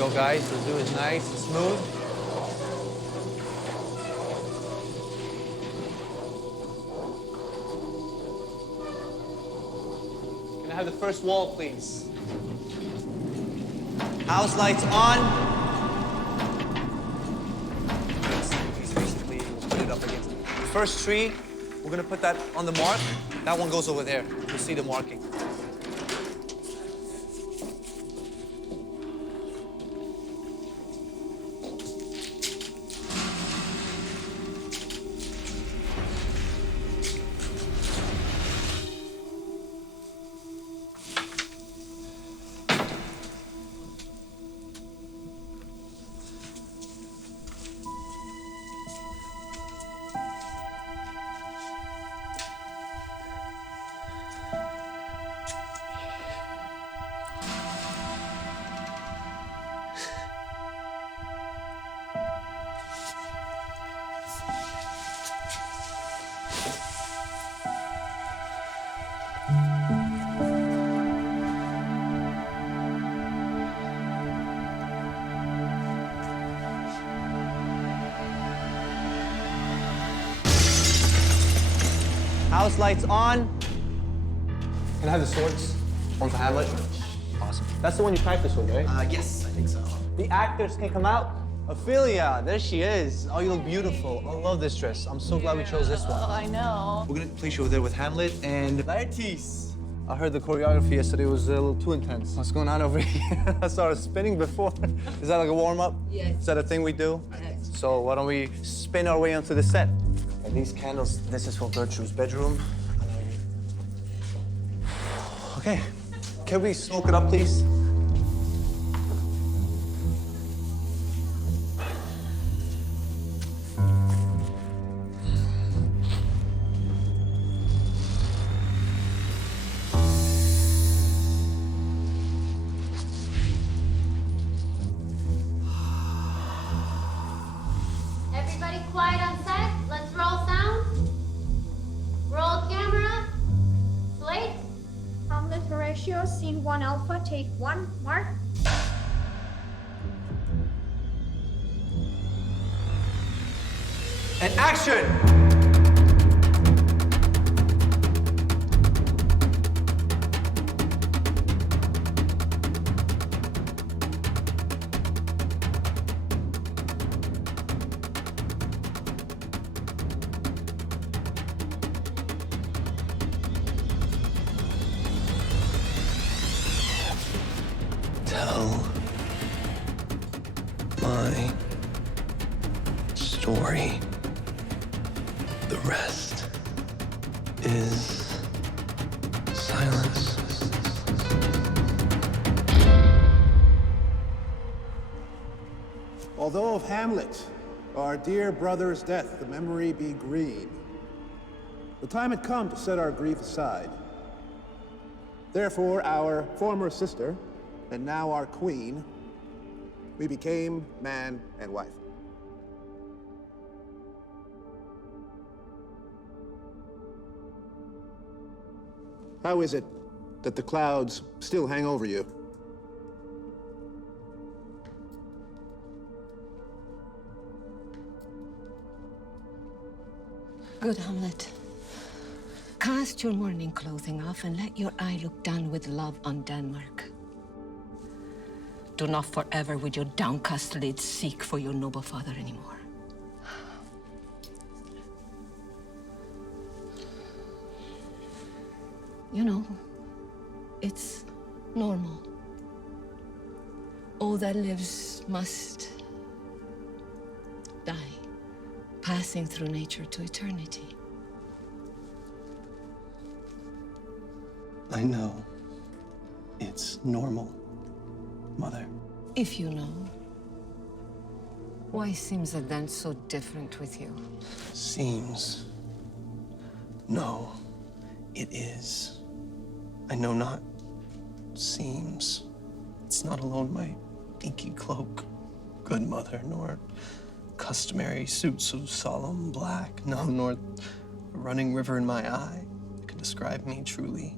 go, guys. Let's do it nice and smooth. Can I have the first wall, please? House lights on. Please, basically, we'll put it up against the first tree. We're gonna put that on the mark. That one goes over there. You'll see the marking. House lights on. Can I have the swords? One for Hamlet. Awesome. That's the one you practiced with, right? Yes, I think so. The actors can come out. Ophelia, there she is. Oh, you look beautiful. I love this dress. I'm so glad we chose this one. Oh, I know. We're gonna place you over there with Hamlet and Laertes. I heard the choreography yesterday was a little too intense. What's going on over here? I saw her spinning before. Is that like a warm-up? Yes. Is that a thing we do? Yes. So why don't we spin our way onto the set? And these candles, this is for Gertrude's bedroom. Okay, can we smoke it up, please? Everybody quiet on set. Let's roll sound. Roll camera. Slate. Hamlet Horatio, scene 1 alpha, take 1, mark. And action! Tell my story. The rest is silence. Although of Hamlet, our dear brother's death, the memory be green. The time had come to set our grief aside. Therefore, our former sister, and now our queen, we became man and wife. How is it that the clouds still hang over you? Good, Hamlet. Cast your mourning clothing off and let your eye look down with love on Denmark. Do not forever with your downcast lids seek for your noble father anymore. You know, it's normal. All that lives must die, passing through nature to eternity. I know it's normal, Mother. If you know, why seems it then so different with you? Seems. No, it is. I know not seems. It's not alone my inky cloak, good mother, nor customary suits of solemn black, no, nor a running river in my eye that could describe me truly.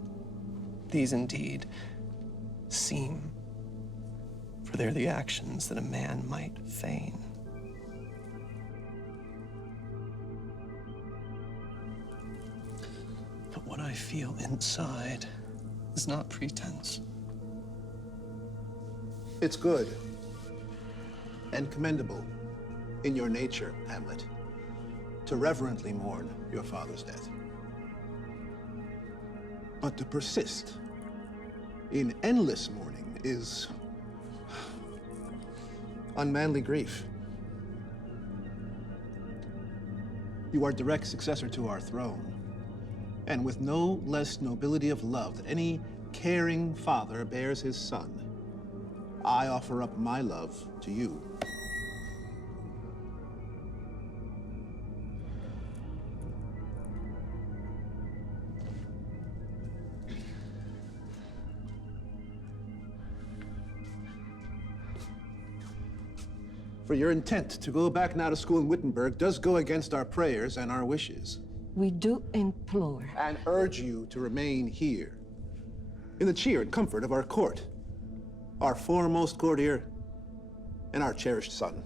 These indeed seem for they're the actions that a man might feign. But what I feel inside is not pretense. It's good and commendable in your nature, Hamlet, to reverently mourn your father's death. But to persist in endless mourning is unmanly grief. You are direct successor to our throne, and with no less nobility of love that any caring father bears his son, I offer up my love to you. For your intent to go back now to school in Wittenberg does go against our prayers and our wishes. We do implore. And urge you to remain here, in the cheer and comfort of our court, our foremost courtier, and our cherished son.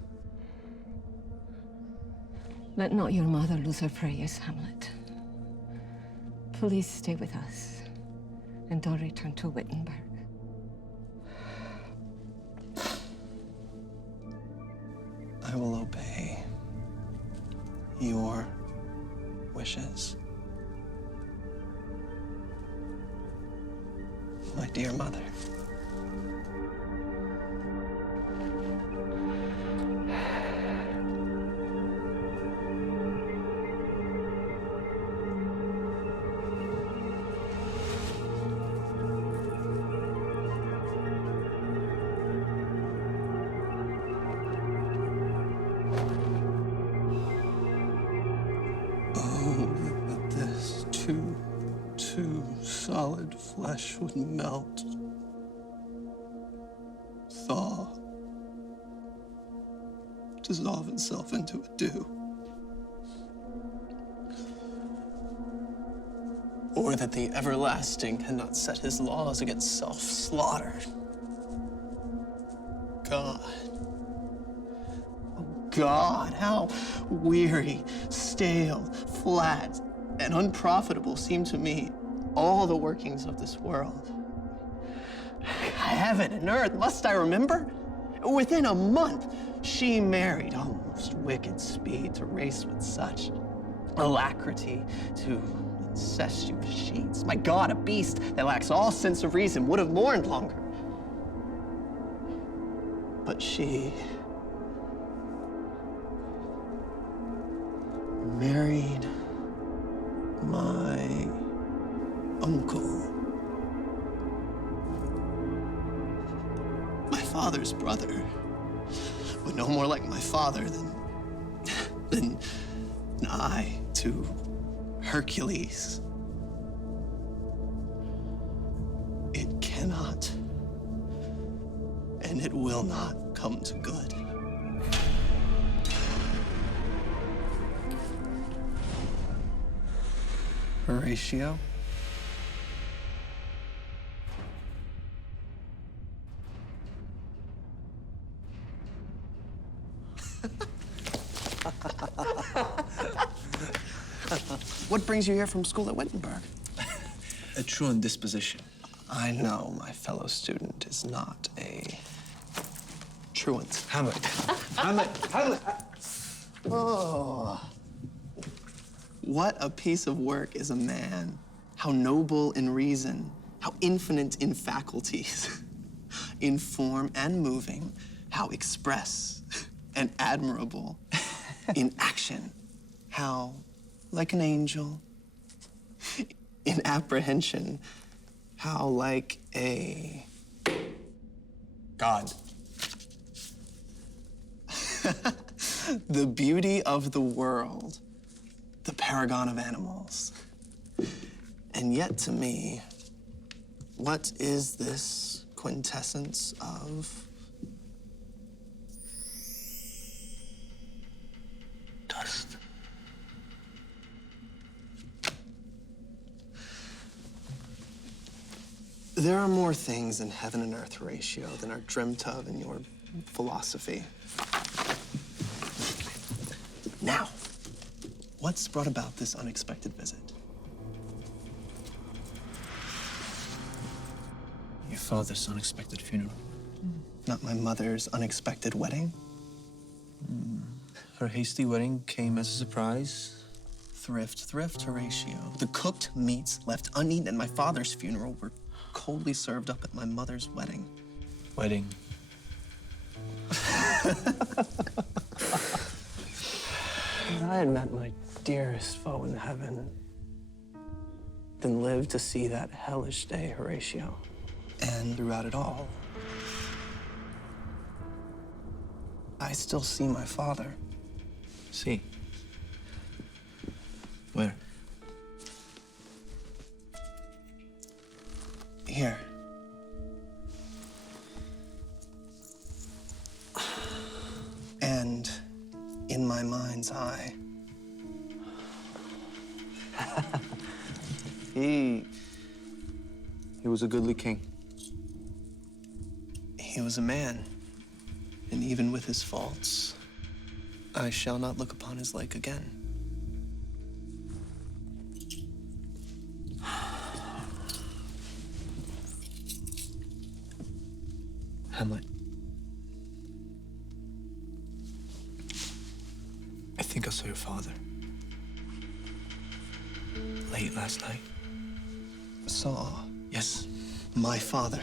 Let not your mother lose her prayers, Hamlet. Please stay with us, and don't return to Wittenberg. I will obey your wishes. My dear mother. Solid flesh would melt, thaw, dissolve itself into a dew. Or that the everlasting cannot set his laws against self-slaughter. God. Oh God, how weary, stale, flat, and unprofitable seem to me all the workings of this world. Heaven and earth, must I remember? Within a month, she married, almost wicked speed to race with such alacrity to incestuous sheets. My God, a beast that lacks all sense of reason would have mourned longer. But she married my uncle, my father's brother, but no more like my father than I to Hercules. It cannot, and it will not come to good. Horatio? What brings you here from school at Wittenberg? A truant disposition. I know my fellow student is not a truant. Hamlet. Hamlet. Oh. What a piece of work is a man. How noble in reason, how infinite in faculties, in form and moving, how express and admirable in action, how like an angel, in apprehension, how like a god. The beauty of the world, the paragon of animals. And yet to me, what is this quintessence of dust? There are more things in heaven and earth, Horatio, than are dreamt of in your philosophy. Now, what's brought about this unexpected visit? Your father's unexpected funeral. Not my mother's unexpected wedding? Her hasty wedding came as a surprise. Thrift, Horatio. The cooked meats left uneaten at my father's funeral were coldly served up at my mother's wedding. Wedding. If I had met my dearest foe in heaven, then lived to see that hellish day, Horatio. And throughout it all, I still see my father. See. Where? Here. And in my mind's eye. He was a goodly king. He was a man, and even with his faults, I shall not look upon his like again. Hamlet. I think I saw your father. Late last night. Saw Yes. my father.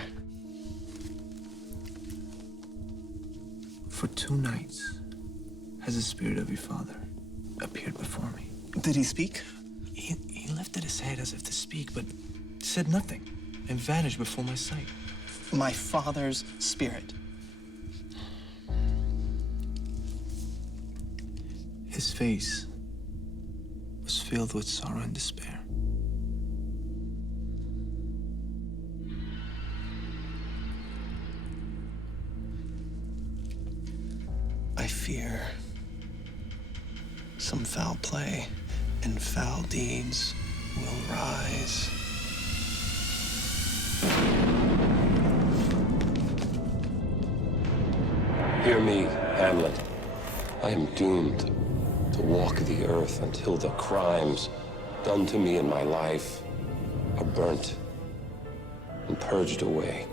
For 2 nights has the spirit of your father appeared before me. Did he speak? He lifted his head as if to speak, but said nothing and vanished before my sight. My father's spirit. His face was filled with sorrow and despair. I fear some foul play and foul deeds will rise. Hear me, Hamlet. I am doomed to walk the earth until the crimes done to me in my life are burnt and purged away.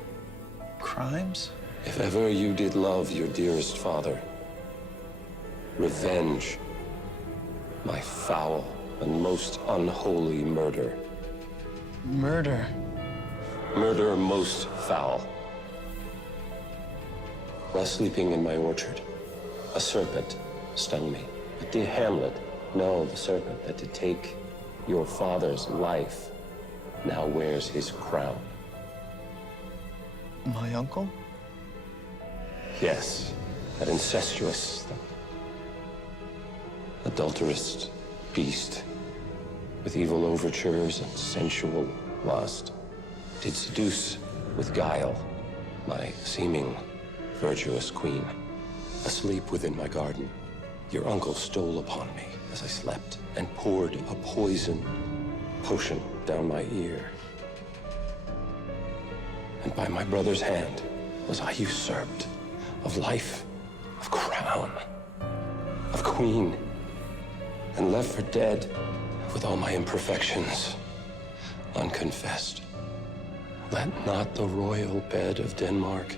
Crimes? If ever you did love your dearest father, revenge my foul and most unholy murder. Murder. Murder most foul. While sleeping in my orchard, a serpent stung me. But dear Hamlet, no, the serpent that did take your father's life now wears his crown. My uncle? Yes, that incestuous, adulterous beast with evil overtures and sensual lust did seduce with guile my seeming virtuous queen. Asleep within my garden, your uncle stole upon me as I slept and poured a poison potion down my ear. And by my brother's hand was I usurped of life, of crown, of queen, and left for dead with all my imperfections unconfessed. Let not the royal bed of Denmark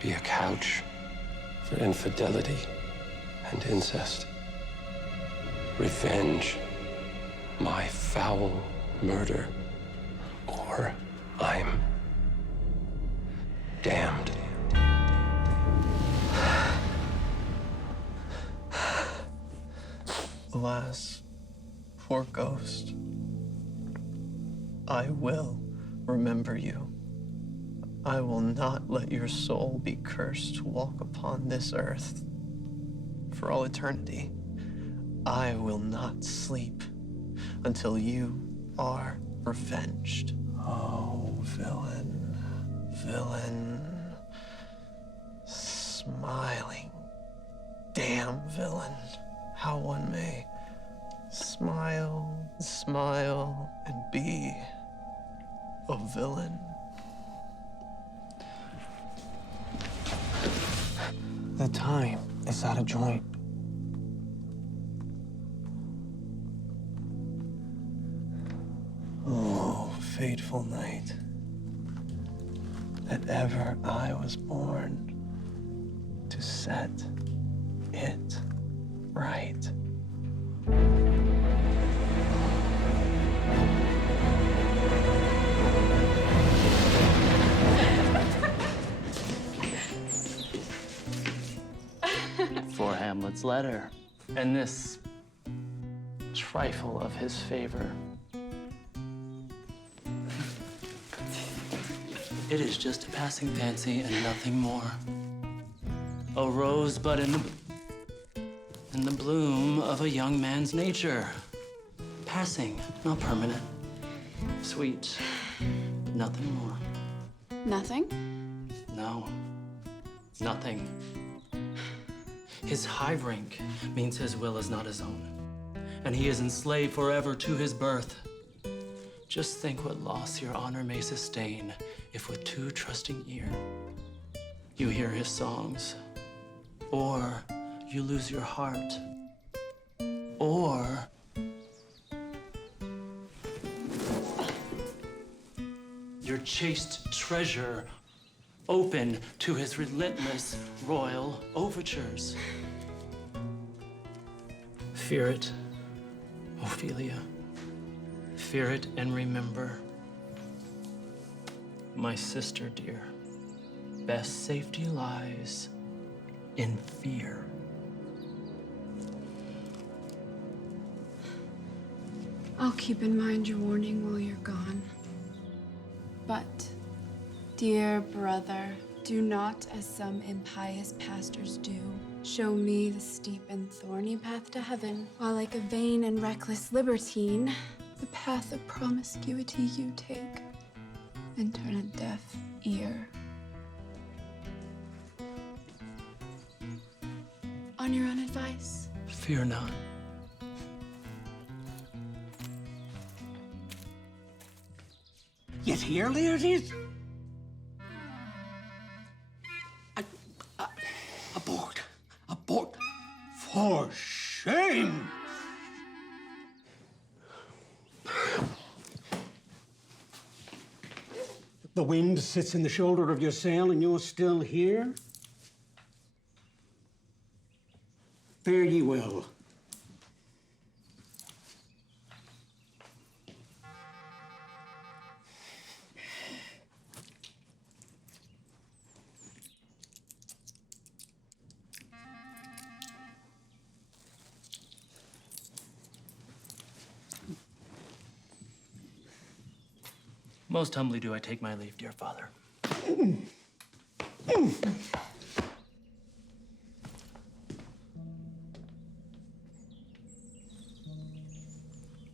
be a couch for infidelity and incest. Revenge my foul murder, or I'm damned. Alas, poor ghost. I will remember you. I will not let your soul be cursed to walk upon this earth for all eternity. I will not sleep until you are revenged. Oh, villain, villain, smiling, damn villain. How one may smile, smile, and be a villain. The time is out of joint. Oh, fateful night, that ever I was born to set it right. For Hamlet's letter, and this trifle of his favor. It is just a passing fancy and nothing more. A rosebud in the bloom of a young man's nature. Passing, not permanent. Sweet, but nothing more. Nothing? No, nothing. His high rank means his will is not his own, and he is enslaved forever to his birth. Just think what loss your honor may sustain if with too trusting ear you hear his songs, or you lose your heart, or your chaste treasure open to his relentless royal overtures. Fear it, Ophelia. Fear it and remember, my sister dear, best safety lies in fear. I'll keep in mind your warning while you're gone. But, dear brother, do not, as some impious pastors do, show me the steep and thorny path to heaven, while like a vain and reckless libertine, the path of promiscuity you take, and turn a deaf ear. On your own advice. Fear not. Yet here, Laertes? Abort! Abort! For shame! The wind sits in the shoulder of your sail and you're still here? Fare ye well. Most humbly do I take my leave, dear father.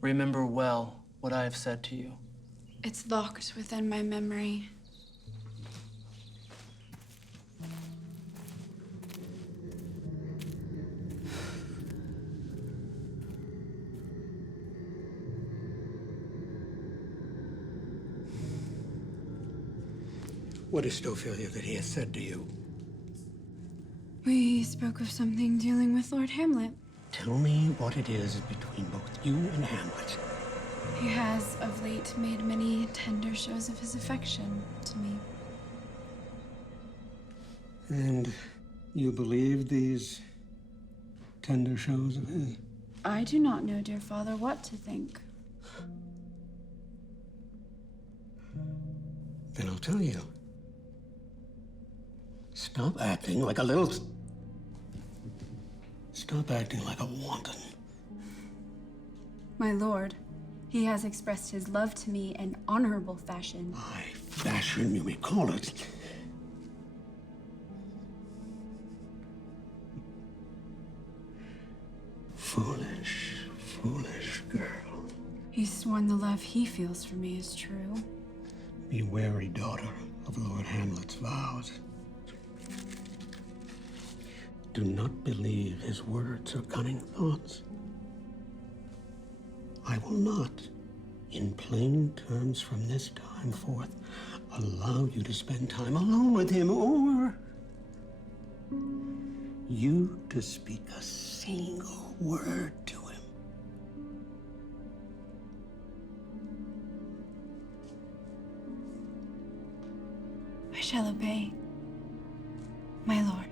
Remember well what I have said to you. It's locked within my memory. What is Ophelia that he has said to you? We spoke of something dealing with Lord Hamlet. Tell me what it is between both you and Hamlet. He has of late made many tender shows of his affection to me. And you believe these tender shows of his? I do not know, dear father, what to think. Then I'll tell you. Stop acting like a little... Stop acting like a wanton. My lord, he has expressed his love to me in honorable fashion. By fashion, you may call it. Foolish, foolish girl. He's sworn the love he feels for me is true. Be wary, daughter, of Lord Hamlet's vows. Do not believe his words or cunning thoughts. I will not, in plain terms from this time forth, allow you to spend time alone with him, or you to speak a single word to him. I shall obey, my lord.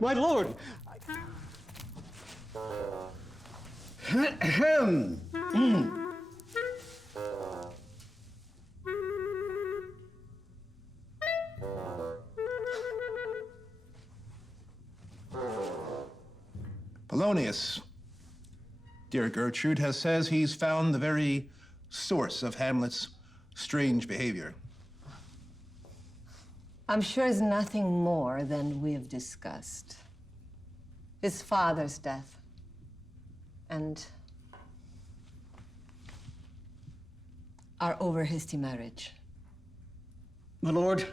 My lord! Ahem. Polonius, dear Gertrude, says he's found the very source of Hamlet's strange behavior. I'm sure it's nothing more than we've discussed. His father's death. And our over-hasty marriage. My lord,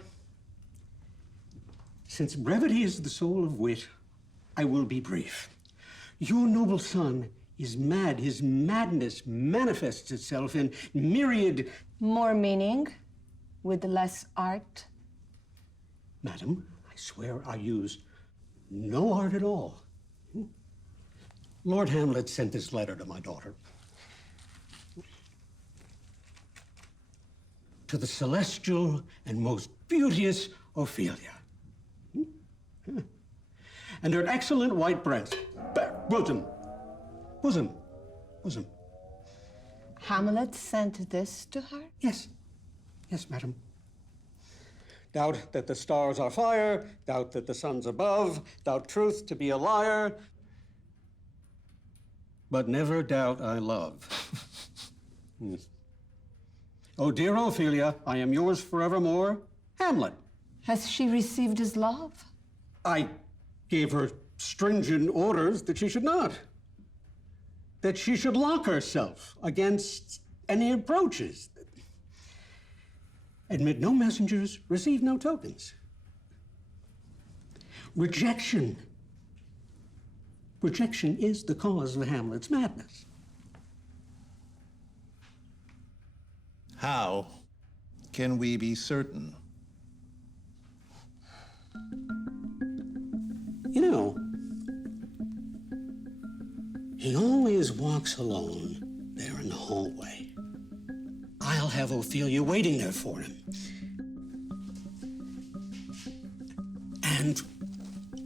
since brevity is the soul of wit, I will be brief. Your noble son is mad. His madness manifests itself in myriad... More meaning with less art. Madam, I swear I use no art at all. Lord Hamlet sent this letter to my daughter. To the celestial and most beauteous Ophelia. And her excellent white breast. Bosom. Hamlet sent this to her? Yes. Yes, madam. Doubt that the stars are fire, doubt that the sun's above, doubt truth to be a liar, but never doubt I love. Yes. Oh, dear Ophelia, I am yours forevermore, Hamlet. Has she received his love? I gave her stringent orders that she should not. That she should lock herself against any approaches. Admit no messengers, receive no tokens. Rejection. Rejection is the cause of Hamlet's madness. How can we be certain? You know, he always walks alone there in the hallway. I'll have Ophelia waiting there for him. And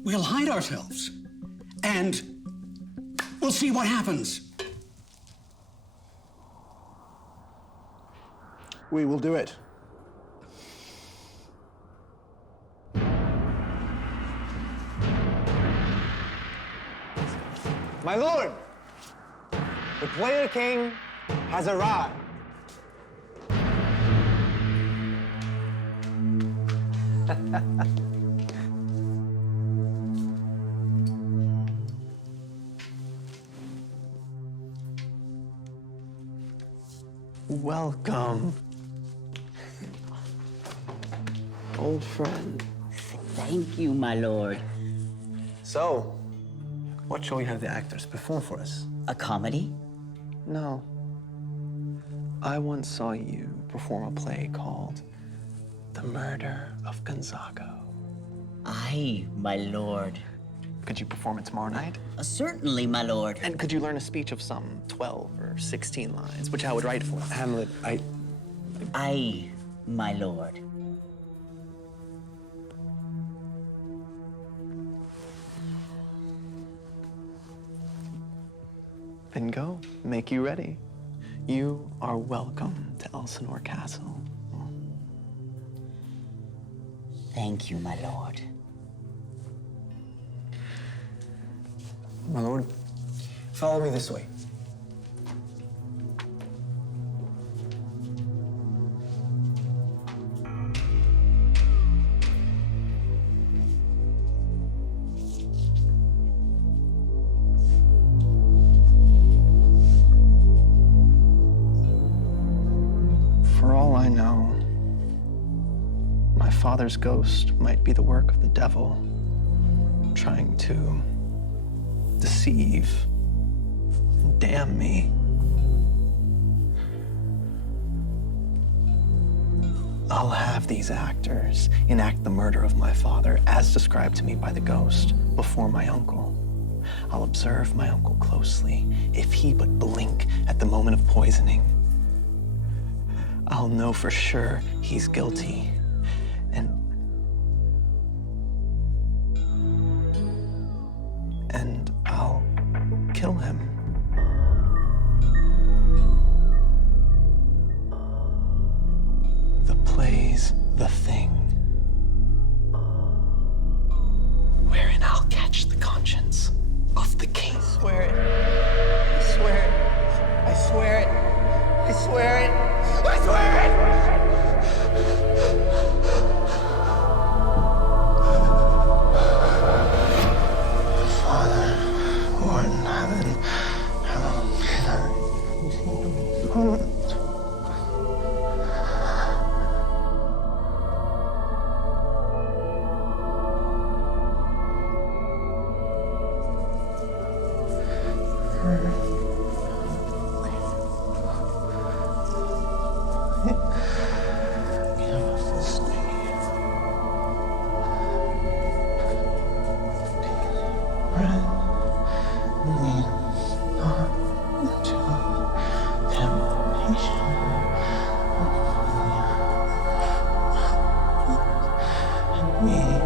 we'll hide ourselves. And we'll see what happens. We will do it. My lord, the player king has arrived. Welcome. Old friend. Thank you, my lord. So, what shall we have the actors perform for us? A comedy? No. I once saw you perform a play called The Murder of Gonzago. Aye, my lord. Could you perform it tomorrow night? Certainly, my lord. And could you learn a speech of some 12 or 16 lines, which I would write for? Hamlet, Aye, my lord. Then go, make you ready. You are welcome to Elsinore Castle. Thank you, my lord. My lord, follow me this way. For all I know, my father's ghost might be the work of the devil, trying to deceive and damn me. I'll have these actors enact the murder of my father as described to me by the ghost before my uncle. I'll observe my uncle closely. If he but blink at the moment of poisoning, I'll know for sure he's guilty. And I'll kill him. The play's the thing, wherein I'll catch the conscience of the king. I swear it. I swear it. I swear it. I swear it. I swear it! Father, who art in heaven, hallowed be thy name.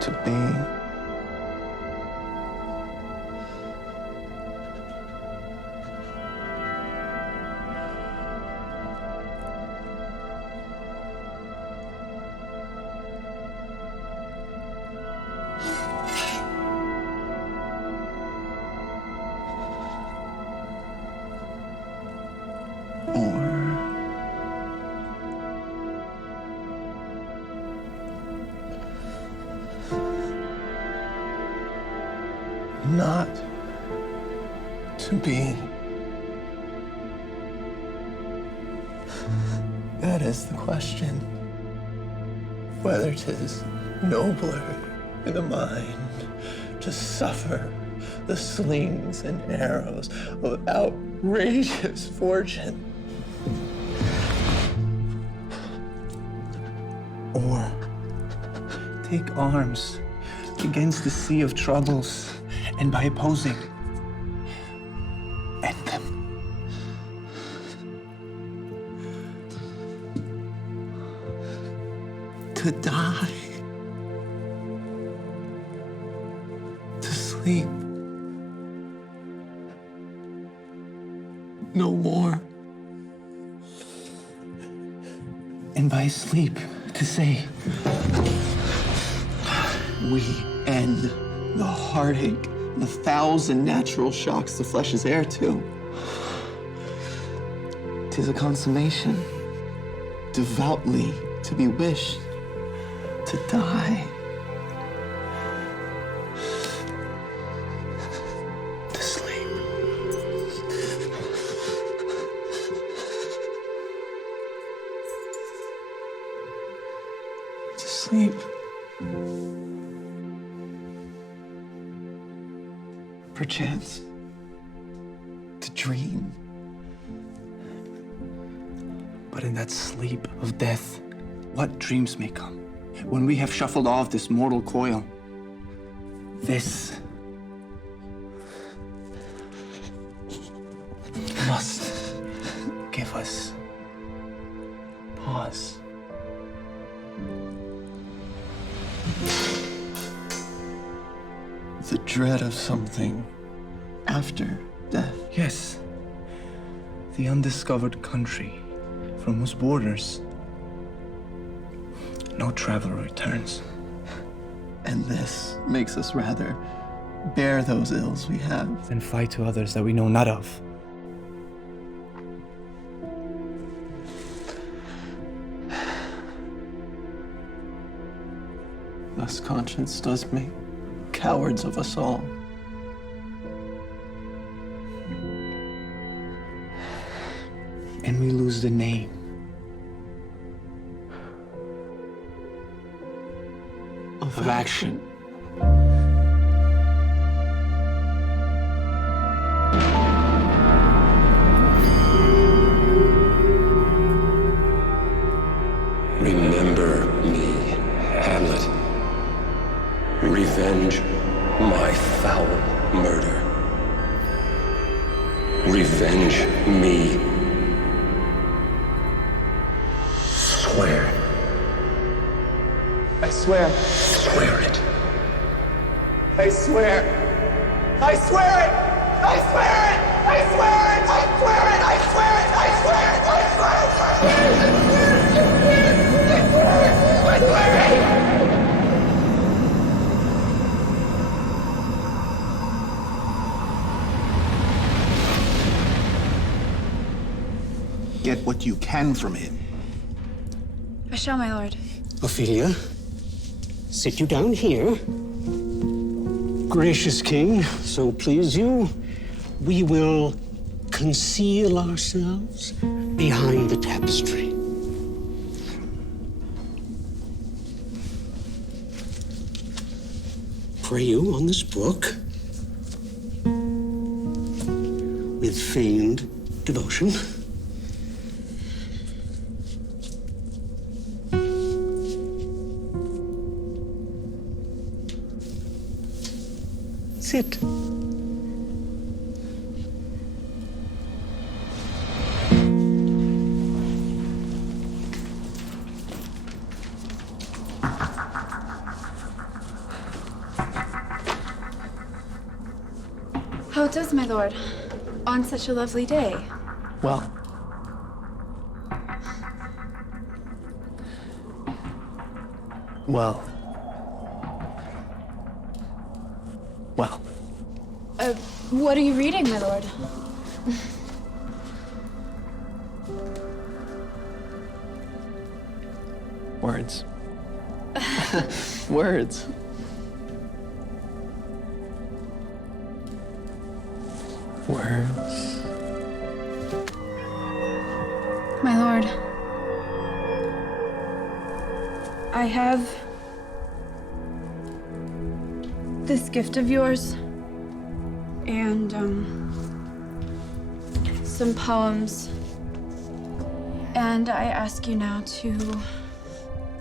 To be not to be. That is the question. Whether 'tis nobler in the mind to suffer the slings and arrows of outrageous fortune, or take arms against the sea of troubles, and by opposing, end them. To die, to sleep, no more. And by sleep, to say, we end the heartache, the 1,000 natural shocks the flesh is heir to. 'Tis a consummation, devoutly to be wished, to die. sleep. Perchance to dream. But in that sleep of death, what dreams may come? When we have shuffled off this mortal coil, this must give us pause. The dread of something after death. Yes, the undiscovered country from whose borders no traveler returns. And this makes us rather bear those ills we have And fight to others that we know not of. Thus conscience does make cowards of us all. And we lose the name. Of action. Remember me, Hamlet. Revenge my foul murder. Revenge me. Swear. I swear. Swear it. I swear. I swear it. I swear it. I swear it. I swear it. I swear it. I swear it. I swear it. I swear it. I swear it. Get what you can from him. I shall, my lord. Ophelia, sit you down here. Gracious king, so please you, we will conceal ourselves behind the tapestry. Pray you on this book with feigned devotion. Sit. How does my lord on such a lovely day? Well. Well. Well. What are you reading, my lord? Words. Words. Words. My lord, I have this gift of yours and some poems, and I ask you now to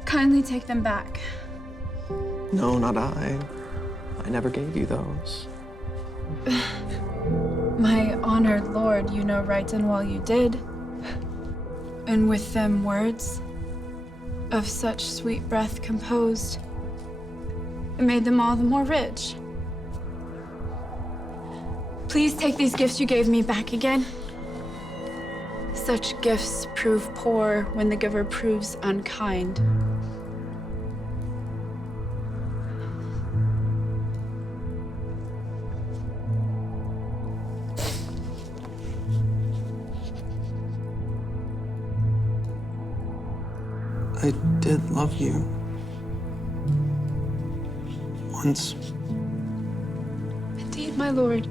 kindly take them back. No, not I. I never gave you those. My honored lord, you know right and well you did. And with them words of such sweet breath composed, it made them all the more rich. Please take these gifts you gave me back again. Such gifts prove poor when the giver proves unkind. I did love you. Once. Indeed, my lord.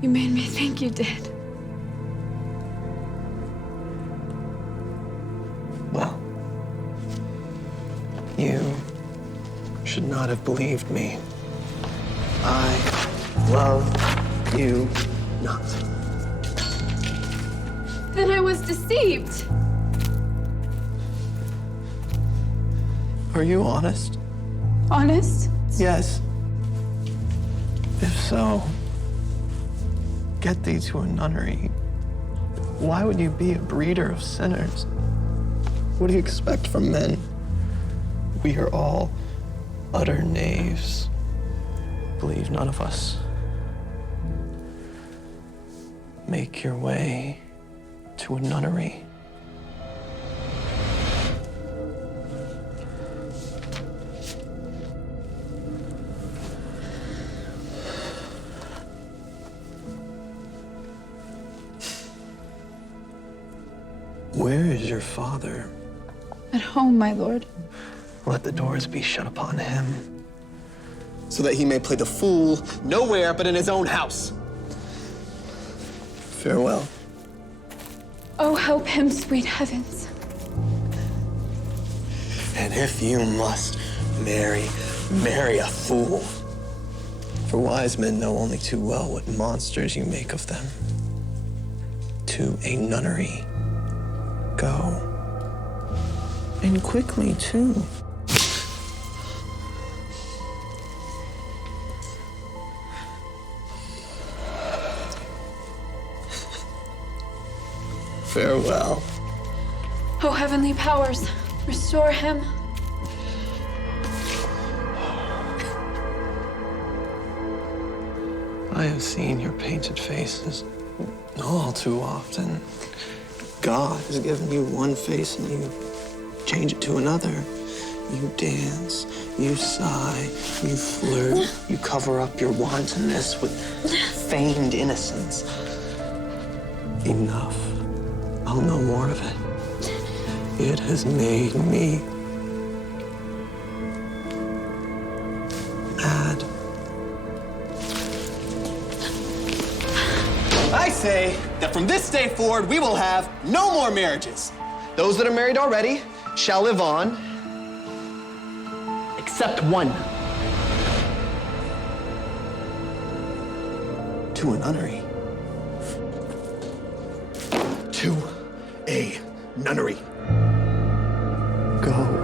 You made me think you did. Well. You should not have believed me. I love you not. Then I was deceived. Are you honest? Honest? Yes. If so, get thee to a nunnery. Why would you be a breeder of sinners? What do you expect from men? We are all utter knaves. Believe none of us. Make your way to a nunnery. Where is your father? At home, my lord. Let the doors be shut upon him, so that he may play the fool nowhere but in his own house. Farewell. Oh, help him, sweet heavens. And if you must marry a fool. For wise men know only too well what monsters you make of them. To a nunnery go. And quickly, too. Farewell. Oh, heavenly powers, restore him. I have seen your painted faces all too often. God has given you one face and you change it to another. You dance, you sigh, you flirt, you cover up your wantonness with feigned innocence. Enough. I'll no more of it. It has made me mad. I say that from this day forward, we will have no more marriages. Those that are married already shall live on, except one. To a nunnery. To a nunnery. Go.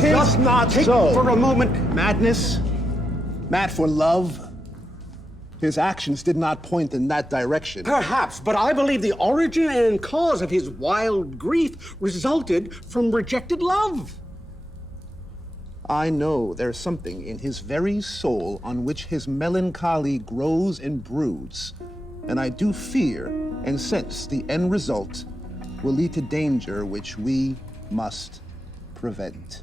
Just not Take so. for a moment. Madness, mad for love. His actions did not point in that direction. Perhaps, but I believe the origin and cause of his wild grief resulted from rejected love. I know there's something in his very soul on which his melancholy grows and broods, and I do fear and sense the end result will lead to danger which we must prevent.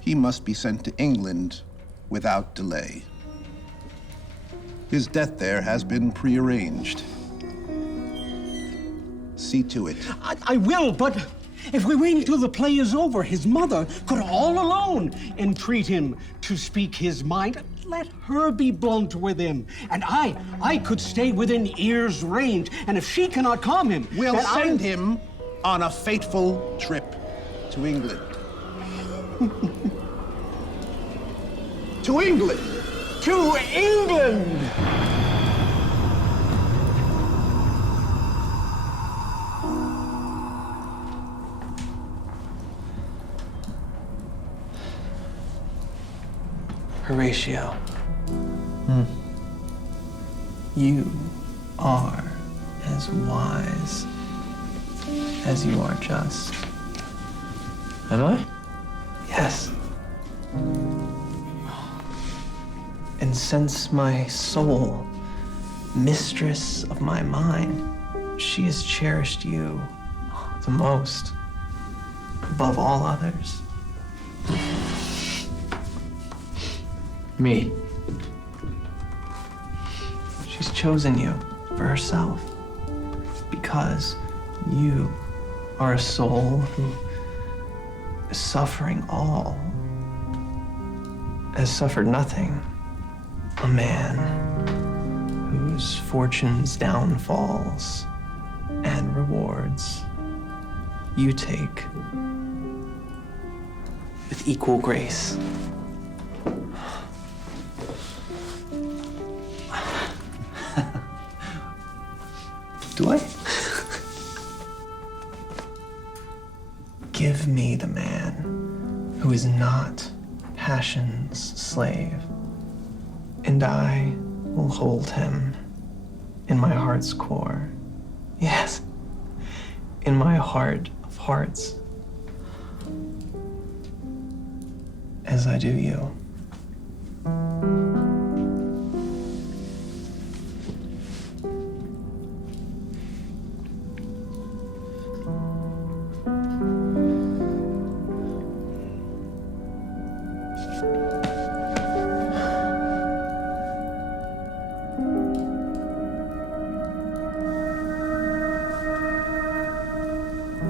He must be sent to England without delay. His death there has been prearranged. See to it. I will, but If we wait until the play is over, his mother could all alone entreat him to speak his mind. Let her be blunt with him. And I could stay within ear's range. And if she cannot calm him, We'll then send him on a fateful trip to England. To England! To England! Horatio. You are as wise as you are just. Am I? Yes. And since my soul, mistress of my mind, she has cherished you the most, above all others. Me. She's chosen you for herself because you are a soul who is suffering all, has suffered nothing. A man whose fortune's downfalls and rewards you take with equal grace. Do I? Give me the man who is not passion's slave, and I will hold him in my heart's core. Yes, in my heart of hearts, as I do you.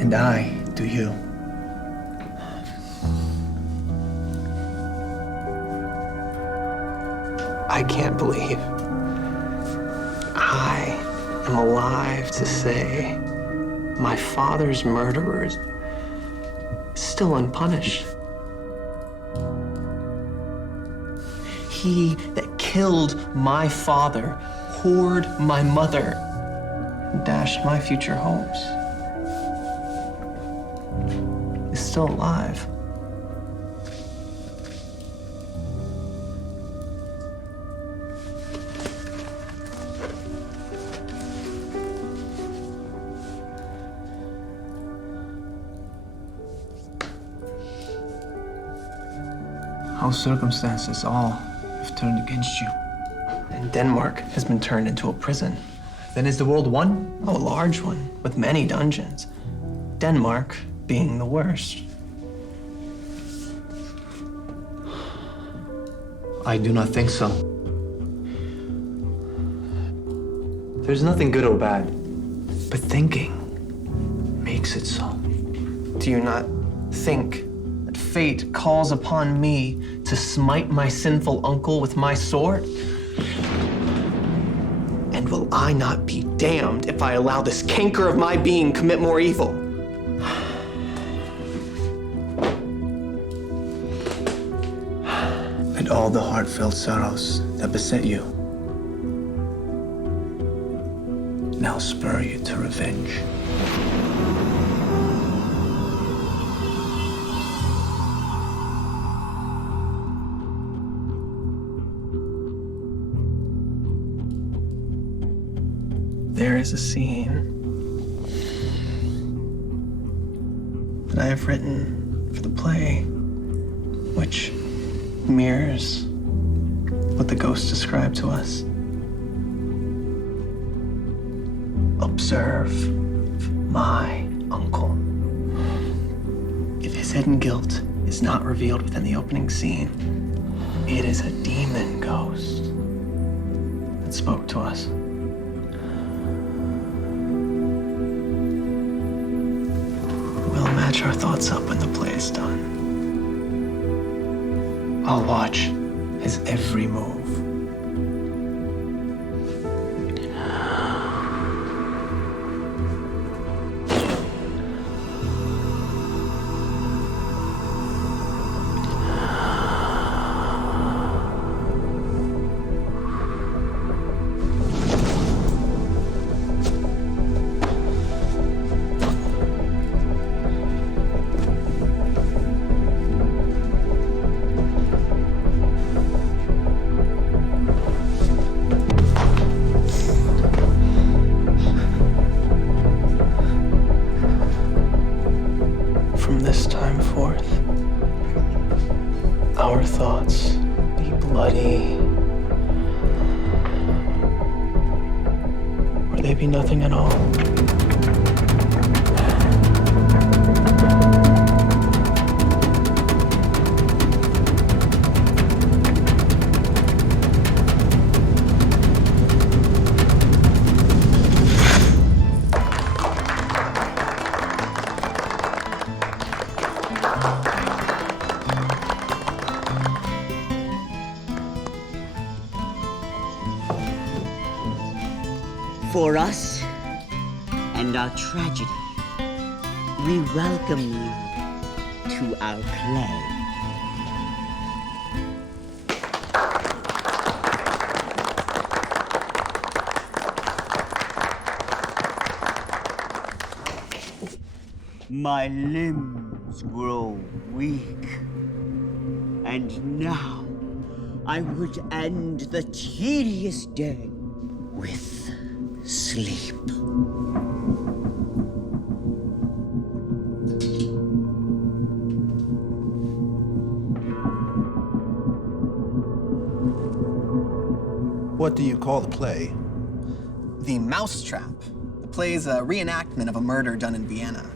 And I do you. I can't believe I am alive to say my father's murderer is still unpunished. He that killed my father, whored my mother, and dashed my future hopes is still alive. How circumstances all have turned against you. And Denmark has been turned into a prison. Then is the world one? Oh, a large one, with many dungeons. Denmark being the worst. I do not think so. There's nothing good or bad, but thinking makes it so. Do you not think that fate calls upon me to smite my sinful uncle with my sword? And will I not be damned if I allow this canker of my being commit more evil? And all the heartfelt sorrows that beset you now spur you to revenge. There is a scene that I have written for the play, which mirrors what the ghost described to us. Observe my uncle. If his hidden guilt is not revealed within the opening scene, it is a demon ghost that spoke to us. We'll imagine match our thoughts up when the play is done. I'll watch his every move. From this time forth, our thoughts be bloody, or they be nothing at all. For us and our tragedy, we welcome you to our play. My limbs grow weak, and now I would end the tedious day with sleep. What do you call the play? The Mousetrap. The play is a reenactment of a murder done in Vienna.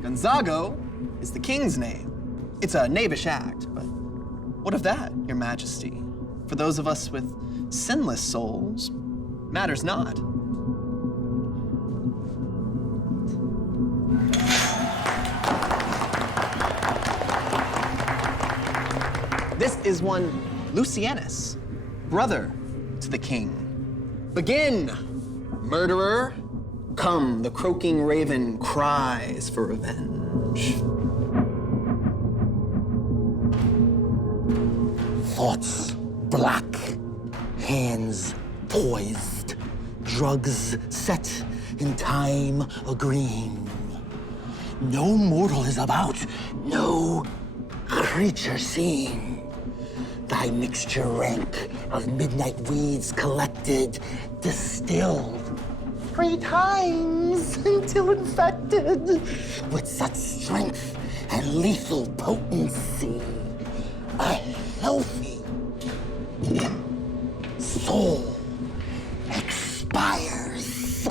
Gonzago is the king's name. It's a knavish act, but what of that, Your Majesty? For those of us with sinless souls, matters not. This is one Lucianus, brother to the king. Begin, murderer. Come, the croaking raven cries for revenge. Thoughts black, hands poised, drugs set in time agreeing. No mortal is about, no creature seen. Thy mixture rank of midnight weeds collected, distilled 3 times until infected with such strength and lethal potency. A healthy soul expires.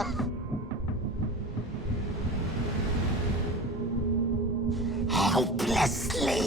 Helplessly.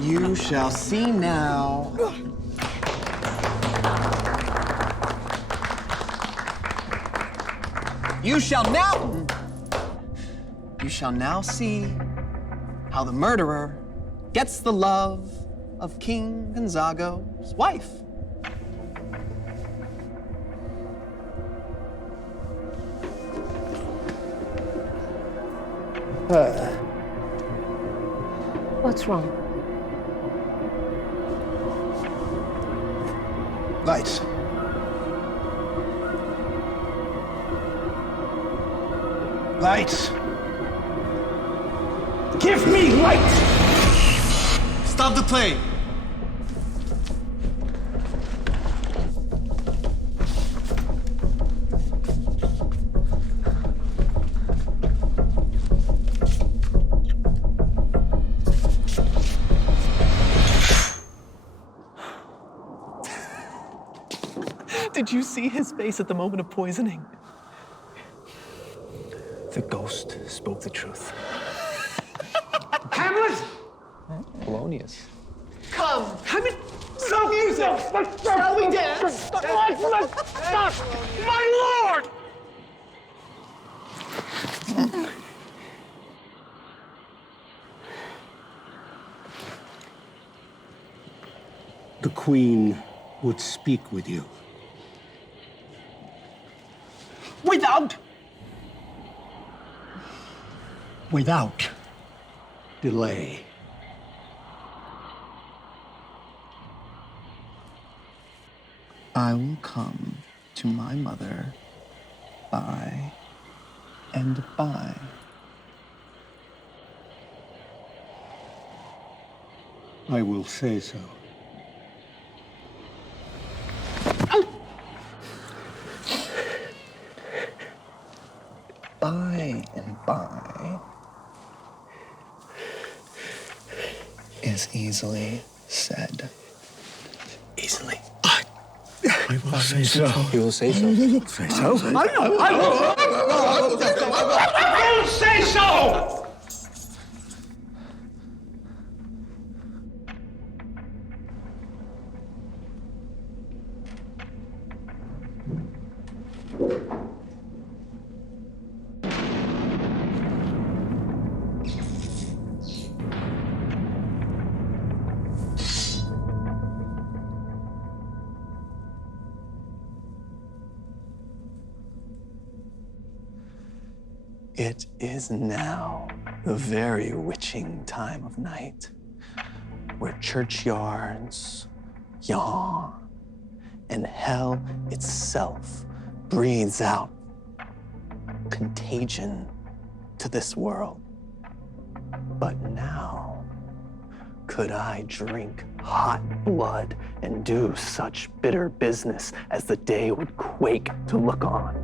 You shall see now. You shall now see how the murderer gets the love of King Gonzago's wife. What's wrong? Lights. Lights. Give me light! Stop the play! Did you see his face at the moment of poisoning? The ghost spoke the truth. Hamlet! Polonius. Come! Hamlet! Stop music! Shall we dance? Stop! My lord! The Queen would speak with you. Without delay. I will come to my mother by and by. I will say so. By and by is easily said. Easily. I will say so. You will say so. Say so? I will say so! It is now the very witching time of night, where churchyards yawn and hell itself breathes out contagion to this world. But now, could I drink hot blood and do such bitter business as the day would quake to look on?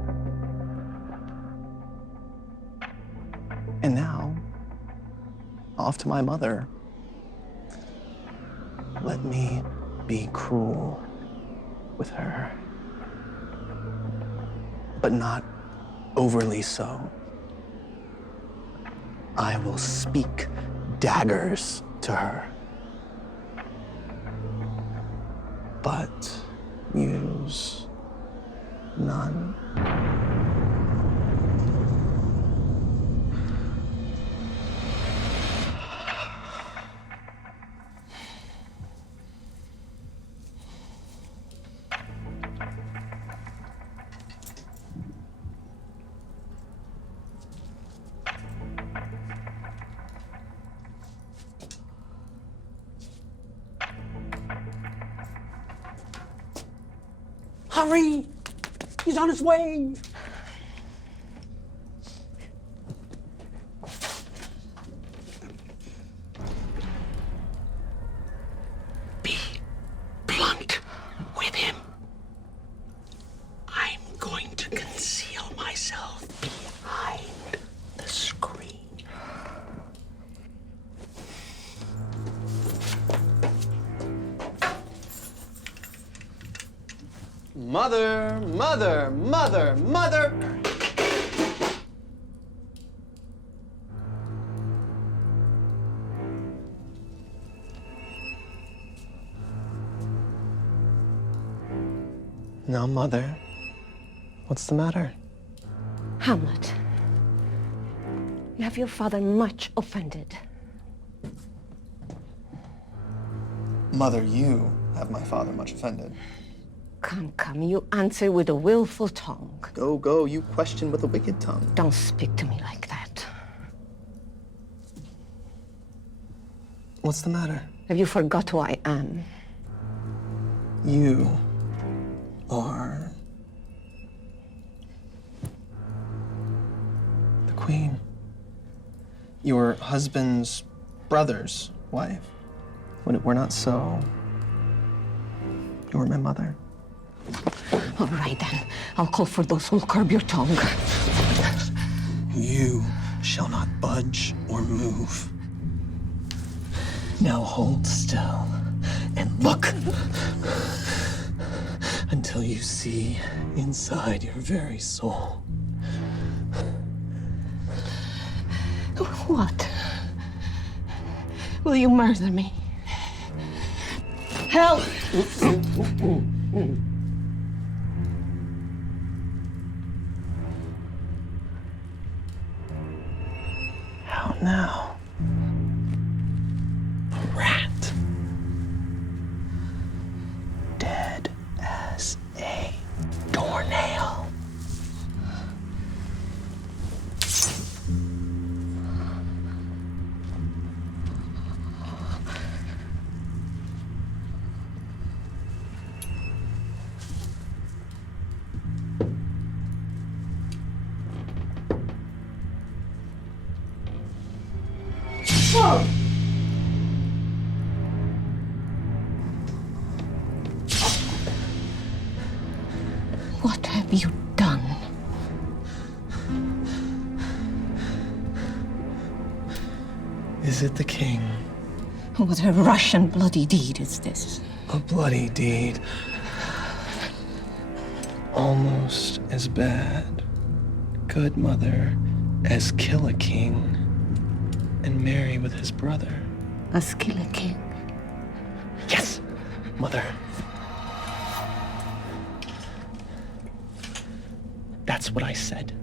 And now, off to my mother. Let me be cruel with her, but not overly so. I will speak daggers to her, but use none. Hurry! He's on his way! Be blunt with him. I'm going to conceal myself behind the screen. Mother, mother, mother, mother! Now, Mother, what's the matter? Hamlet, you have your father much offended. Mother, you have my father much offended. Come, you answer with a willful tongue. Go, you question with a wicked tongue. Don't speak to me like that. What's the matter? Have you forgot who I am? You are the queen. Your husband's brother's wife. When it were not so, you were my mother. All right, then. I'll call for those who'll curb your tongue. You shall not budge or move. Now hold still and look until you see inside your very soul. What? Will you murder me? Help! How now? A rat. Dead as a doornail. What have you done? Is it the king? What a Russian bloody deed is this? A bloody deed. Almost as bad, good mother, as kill a king and marry with his brother. As kill a king? Yes, mother. That's what I said.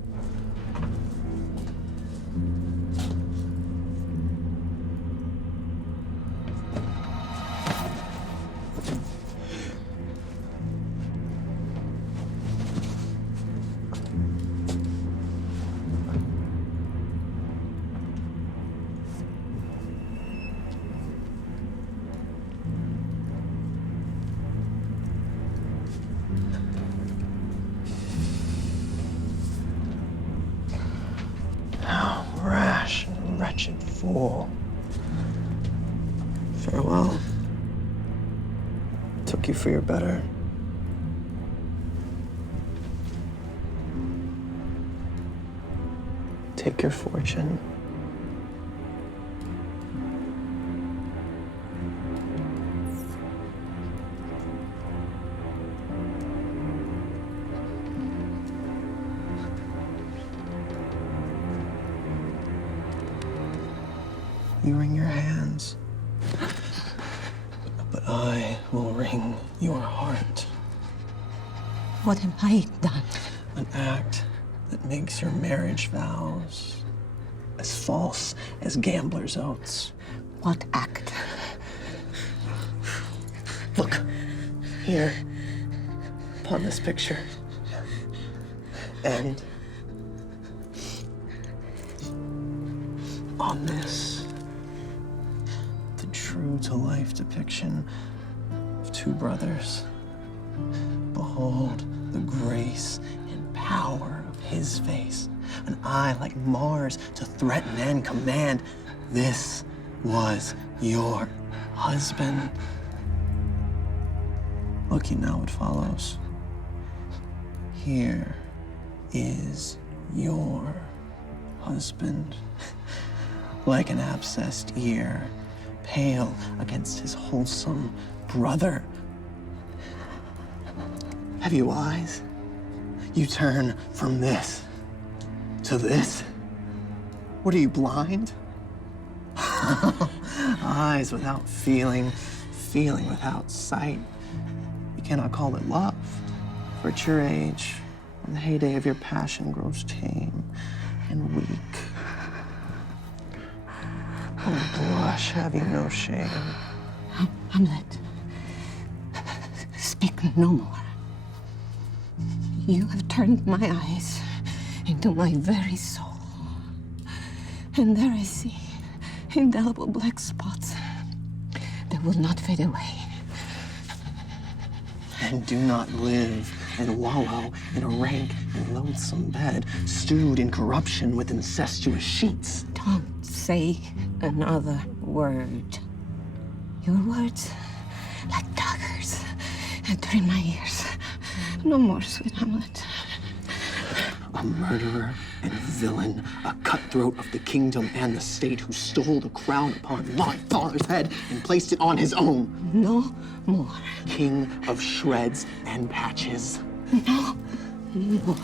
How rash and wretched fool. Farewell. Took you for your better. Take your fortune. You wring your hands, but I will wring your heart. What have I done? An act that makes your marriage vows as false as gambler's oaths. What act? Look, here, upon this picture. And on this, the true-to-life depiction of two brothers. Behold the grace and power of his face, an eye like Mars to threaten and command. This was your husband. Look you now what follows. Here is your husband, like an abscessed ear, pale against his wholesome brother. Have you eyes? You turn from this to this? What are you, blind? Eyes without feeling, feeling without sight. You cannot call it love, for at your age, when the heyday of your passion grows tame and weak. Oh, blush, have you no shame? Hamlet, speak no more. You have turned my eyes into my very soul. And there I see indelible black spots will not fade away. And do not live and wallow in a rank and loathsome bed, stewed in corruption with incestuous sheets. Don't say another word. Your words, like daggers, enter in my ears. No more, sweet Hamlet. A murderer and villain, a cutthroat of the kingdom and the state who stole the crown upon my father's head and placed it on his own. No more. King of shreds and patches. No more.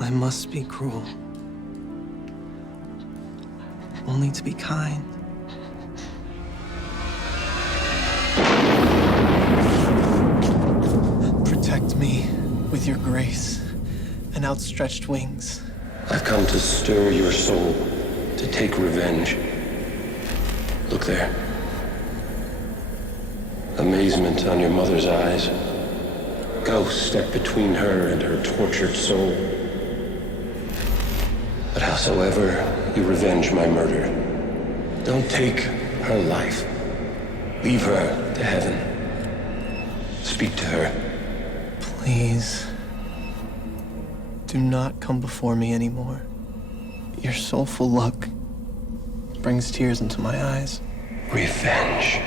I must be cruel, only to be kind. Protect me with your grace and outstretched wings. I've come to stir your soul, to take revenge. Look there. Amazement on your mother's eyes. Ghosts step between her and her tortured soul. But howsoever you revenge my murder, don't take her life. Leave her to heaven. Speak to her. Please, do not come before me anymore. Your soulful look brings tears into my eyes. Revenge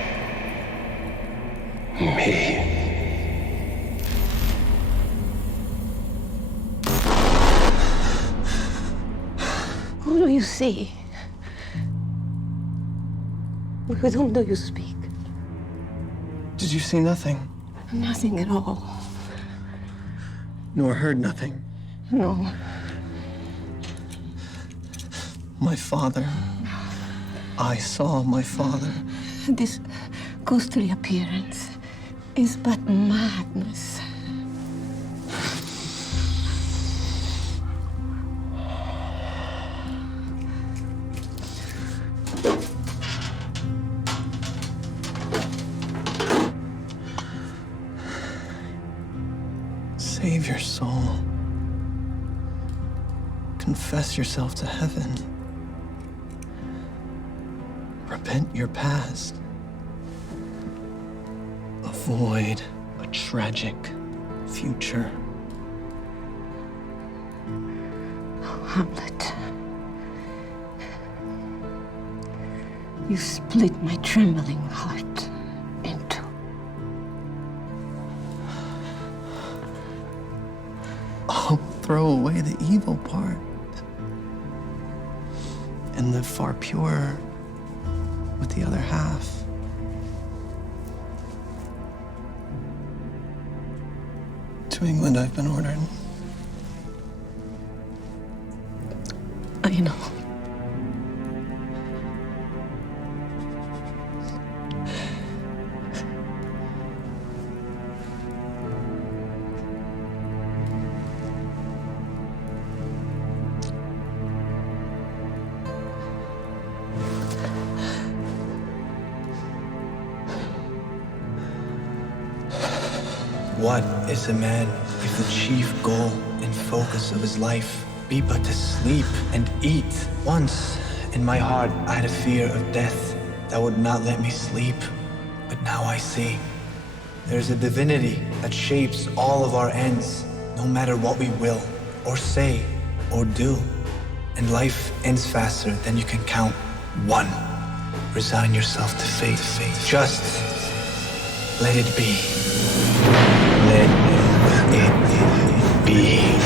me. Who do you see? With whom do you speak? Did you see nothing? Nothing at all. Nor heard nothing? No. My father. I saw my father. This ghostly appearance is but madness. Save your soul. Confess yourself to heaven. Repent your past. Avoid a tragic future. Oh, Hamlet. You split my trembling heart in two. I'll throw away the evil part and live far purer with the other half. To England I've been ordered. I know. What is a man if the chief goal and focus of his life be but to sleep and eat? Once, in my heart, I had a fear of death that would not let me sleep. But now I see. There's a divinity that shapes all of our ends, no matter what we will, or say, or do. And life ends faster than you can count one. Resign yourself to fate. Just let it be. Let it be.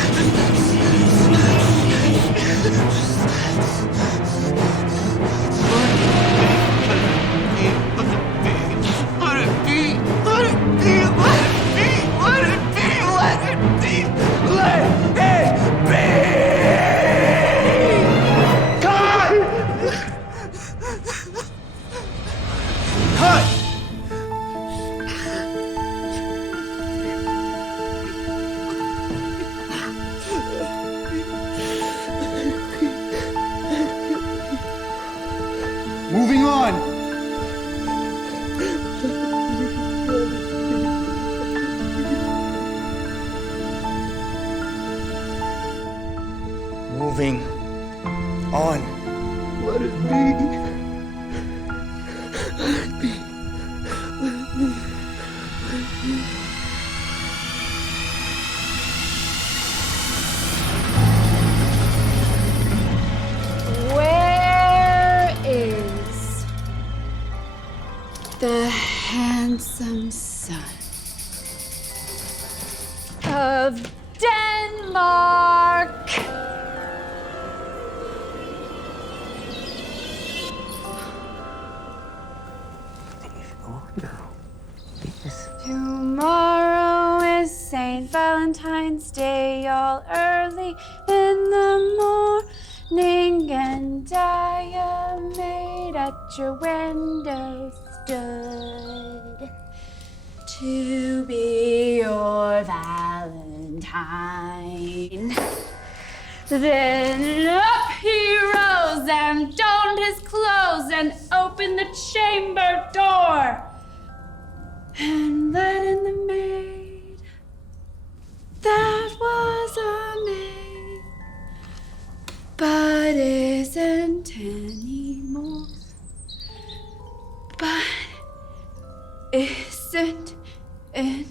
moving on. Let it be. Let it be. Let it be. Let it be. Where is the handsome son of Denmark? Tomorrow is St. Valentine's Day, all early in the morning, and I, a maid at your window stood to be your Valentine. Then up he rose and donned his clothes and opened the chamber door and let in the maid. That was a maid, but isn't anymore. But isn't anymore.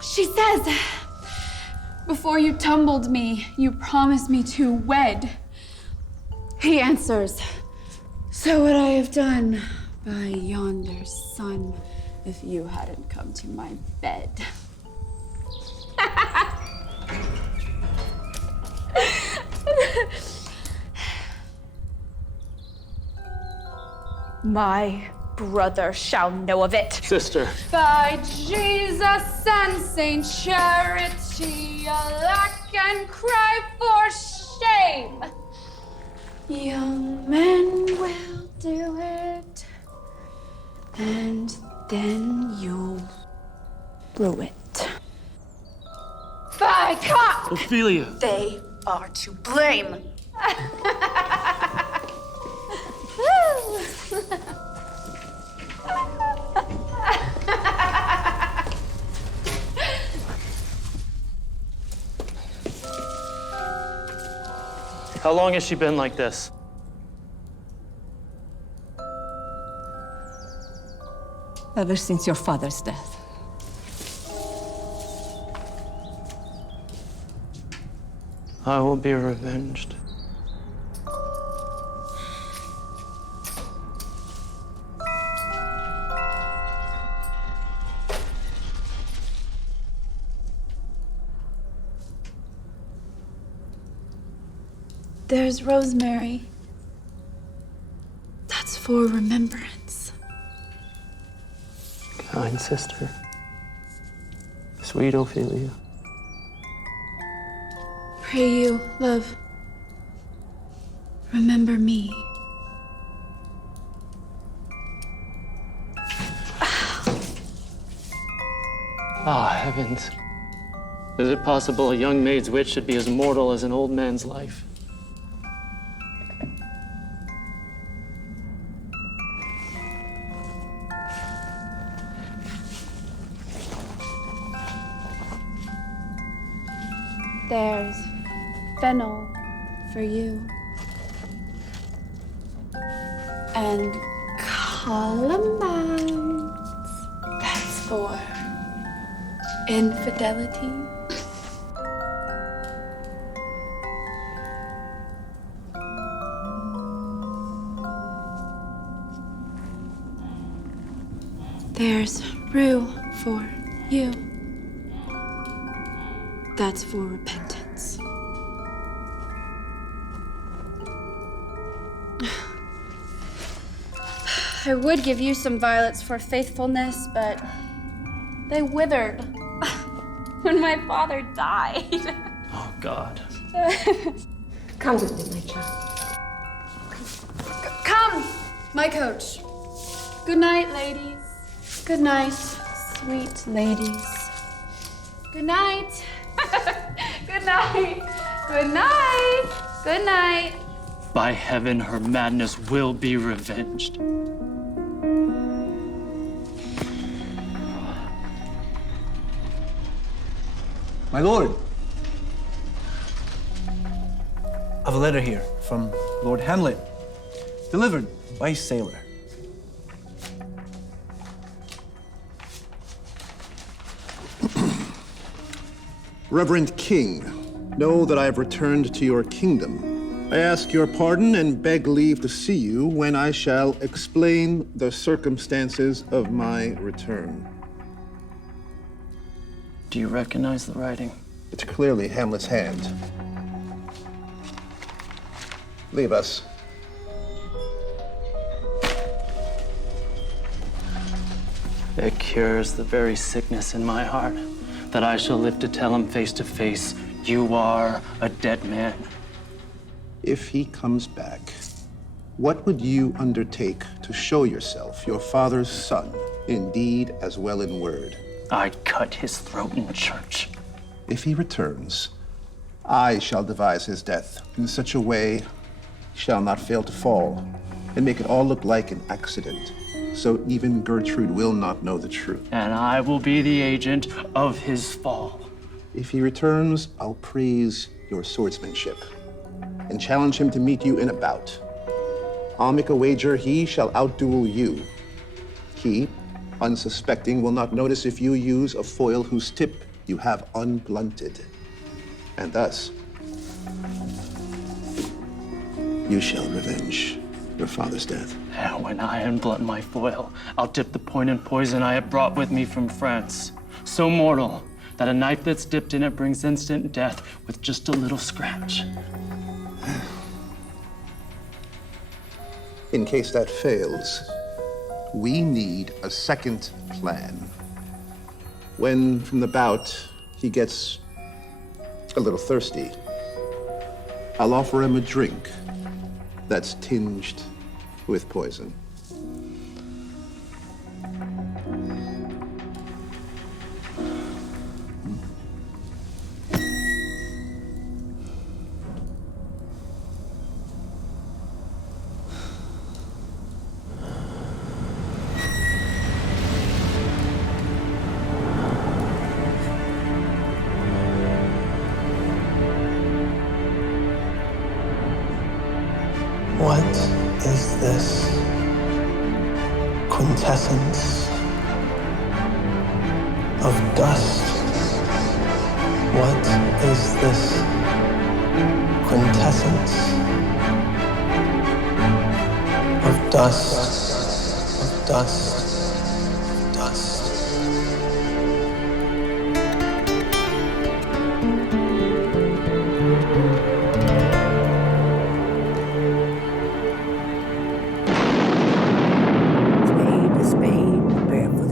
She says, before you tumbled me, you promised me to wed. He answers, so would I have done by yonder sun if you hadn't come to my bed. My brother shall know of it. Sister. By Jesus and Saint Charity, alack and cry for shame. Young men will do it, and then you'll rue it. By God! Ophelia! They are to blame. How long has she been like this? Ever since your father's death. I will be revenged. There's rosemary. That's for remembrance. Kind sister. Sweet Ophelia. Pray you, love, remember me. Ah, heavens. Is it possible a young maid's wit should be as mortal as an old man's life? There's fennel for you. And columbines. That's for infidelity. There's rue for you. That's for repentance. I would give you some violets for faithfulness, but they withered when my father died. Oh, God. Come with me, my child. Come, my coach. Good night, ladies. Good night, sweet ladies. Good night. Good night. Good night. Good night. By heaven, her madness will be revenged. My lord. I have a letter here from Lord Hamlet, delivered by a sailor. Reverend King, know that I have returned to your kingdom. I ask your pardon and beg leave to see you when I shall explain the circumstances of my return. Do you recognize the writing? It's clearly Hamlet's hand. Leave us. It cures the very sickness in my heart, that I shall live to tell him face to face, you are a dead man. If he comes back, what would you undertake to show yourself your father's son, in deed as well in word? I'd cut his throat in church. If he returns, I shall devise his death in such a way he shall not fail to fall, and make it all look like an accident, so even Gertrude will not know the truth. And I will be the agent of his fall. If he returns, I'll praise your swordsmanship and challenge him to meet you in a bout. I'll make a wager he shall outduel you. He, unsuspecting, will not notice if you use a foil whose tip you have unblunted. And thus, you shall revenge your father's death. And when I unblunt my foil, I'll dip the point in poison I have brought with me from France. So mortal that a knife that's dipped in it brings instant death with just a little scratch. In case that fails, we need a second plan. When, from the bout, he gets a little thirsty, I'll offer him a drink that's tinged with poison. What is this quintessence of dust? What is this quintessence of dust, of dust, of dust?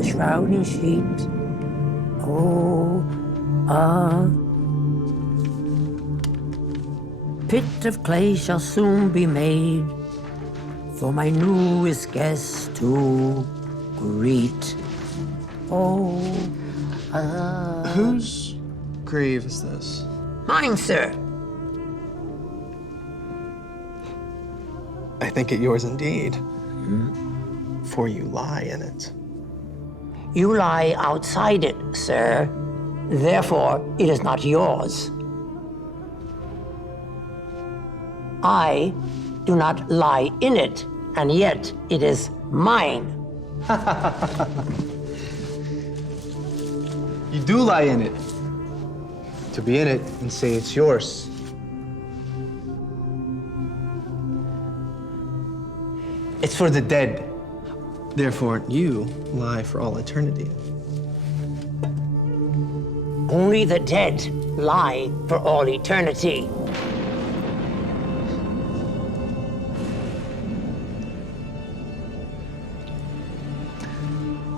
Shrouding sheet. Oh, a pit of clay shall soon be made for my newest guest to greet. Oh, Whose grave is this? Mine, sir. I think it yours indeed. For you lie in it. You lie outside it, sir. Therefore, it is not yours. I do not lie in it, and yet it is mine. You do lie in it. To be in it and say it's yours. It's for the dead. Therefore, you lie for all eternity. Only the dead lie for all eternity.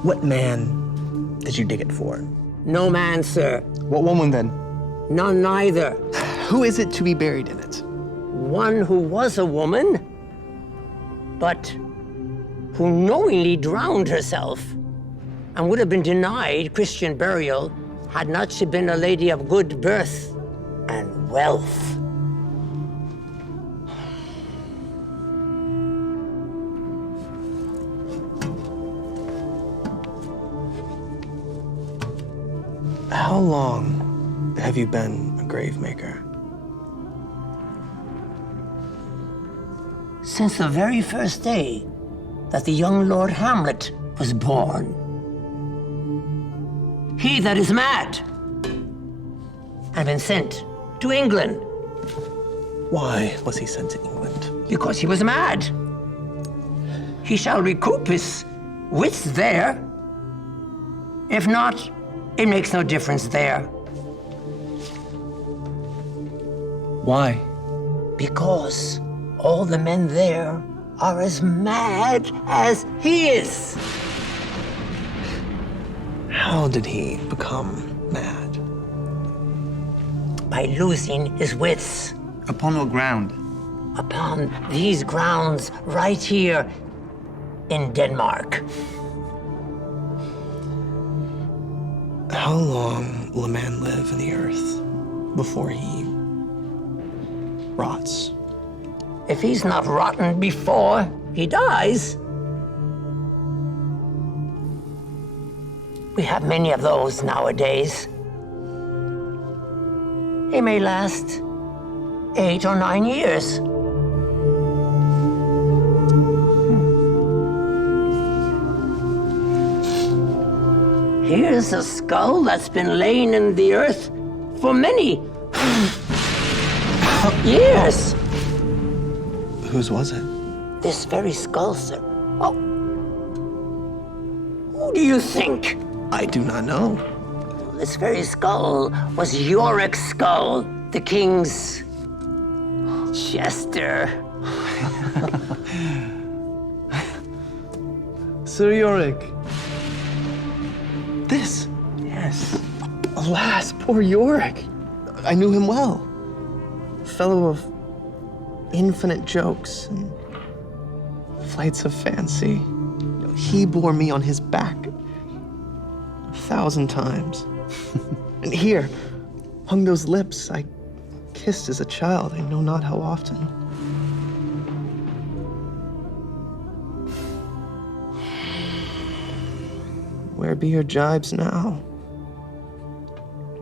What man did you dig it for? No man, sir. What woman then? None neither. Who is it to be buried in it? One who was a woman, but who knowingly drowned herself and would have been denied Christian burial had not she been a lady of good birth and wealth. How long Have you been a grave maker? Since the very first day that the young Lord Hamlet was born. He that is mad had been sent to England. Why was he sent to England? Because he was mad. He shall recoup his wits there. If not, it makes no difference there. Why? Because all the men there are as mad as he is. How did he become mad? By losing his wits. Upon what ground? Upon these grounds right here in Denmark. How long will a man live in the earth before he rots? If he's not rotten before he dies. We have many of those nowadays. He may last 8 or 9 years. Here's a skull that's been laying in the earth for many years. Whose was it? This very skull, sir. Oh. Who do you think? I do not know. This very skull was Yorick's skull, the king's jester. Sir Yorick. This? Yes. Alas, poor Yorick. I knew him well. A fellow of infinite jokes and flights of fancy. He bore me on his back 1,000 times. And here, hung those lips I kissed as a child, I know not how often. Where be your jibes now?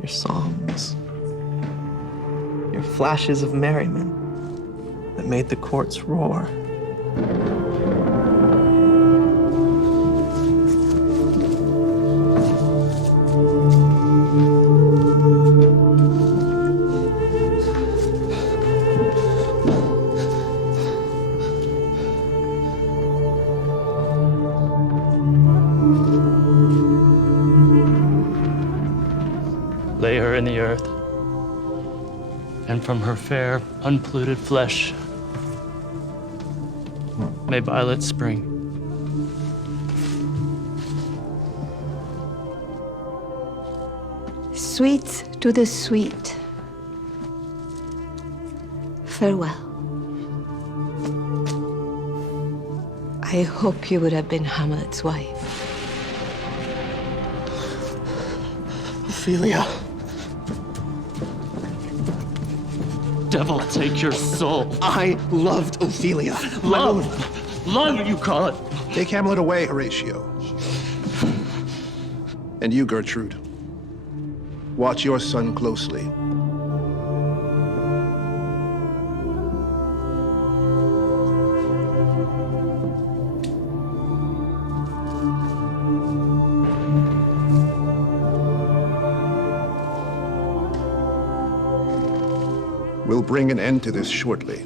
Your songs? Your flashes of merriment that made the courts roar? Lay her in the earth, and from her fair, unpolluted flesh may violets spring. Sweet to the sweet. Farewell. I hope you would have been Hamlet's wife. Ophelia. Devil take your soul. I loved Ophelia. Love! Love, you call it. Take Hamlet away, Horatio. And you, Gertrude. Watch your son closely. We'll bring an end to this shortly.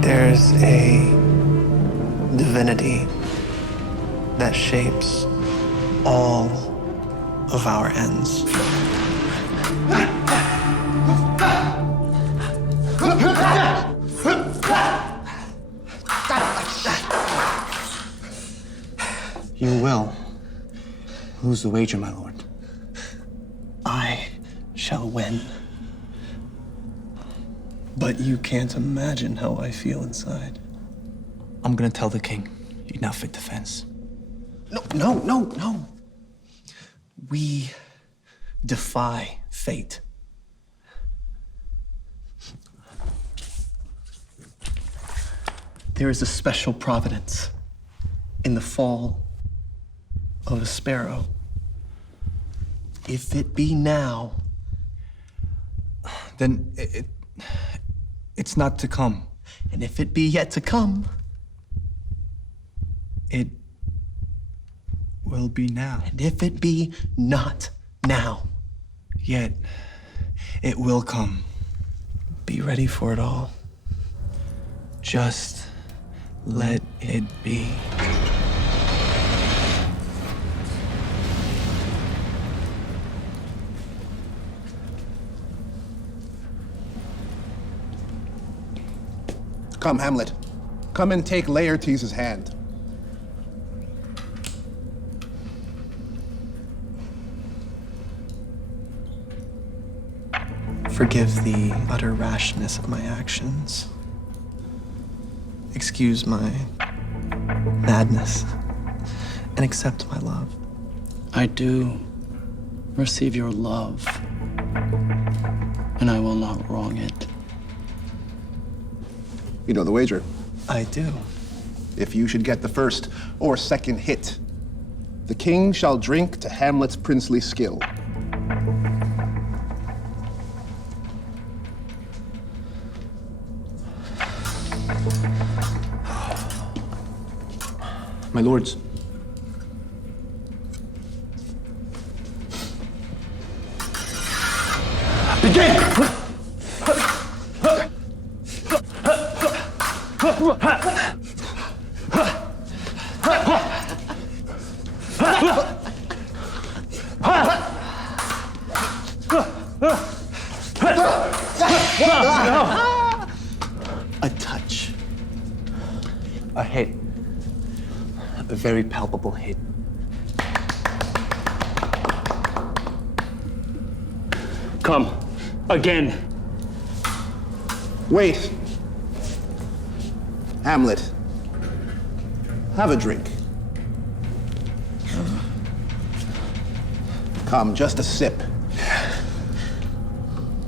There's a divinity that shapes all of our ends. You will. Who's the wager, my lord? I shall win. But you can't imagine how I feel inside. I'm gonna tell the king you're not fit to fence. No. We defy fate. There is a special providence in the fall of a sparrow. If it be now, Then it's not to come. and if it be yet to come, It will be now. and if it be not now, Yet it will come. be ready for it all. Just let it be. Come, Hamlet. Come and take Laertes' hand. Forgive the utter rashness of my actions. Excuse my madness and accept my love. I do receive your love, and I will not wrong it. You know the wager. I do. If you should get the first or second hit, the king shall drink to Hamlet's princely skill. My lords. Begin! A touch. A hit. A very palpable hit. Come. Again. Wait. Hamlet. Have a drink. Come, just a sip.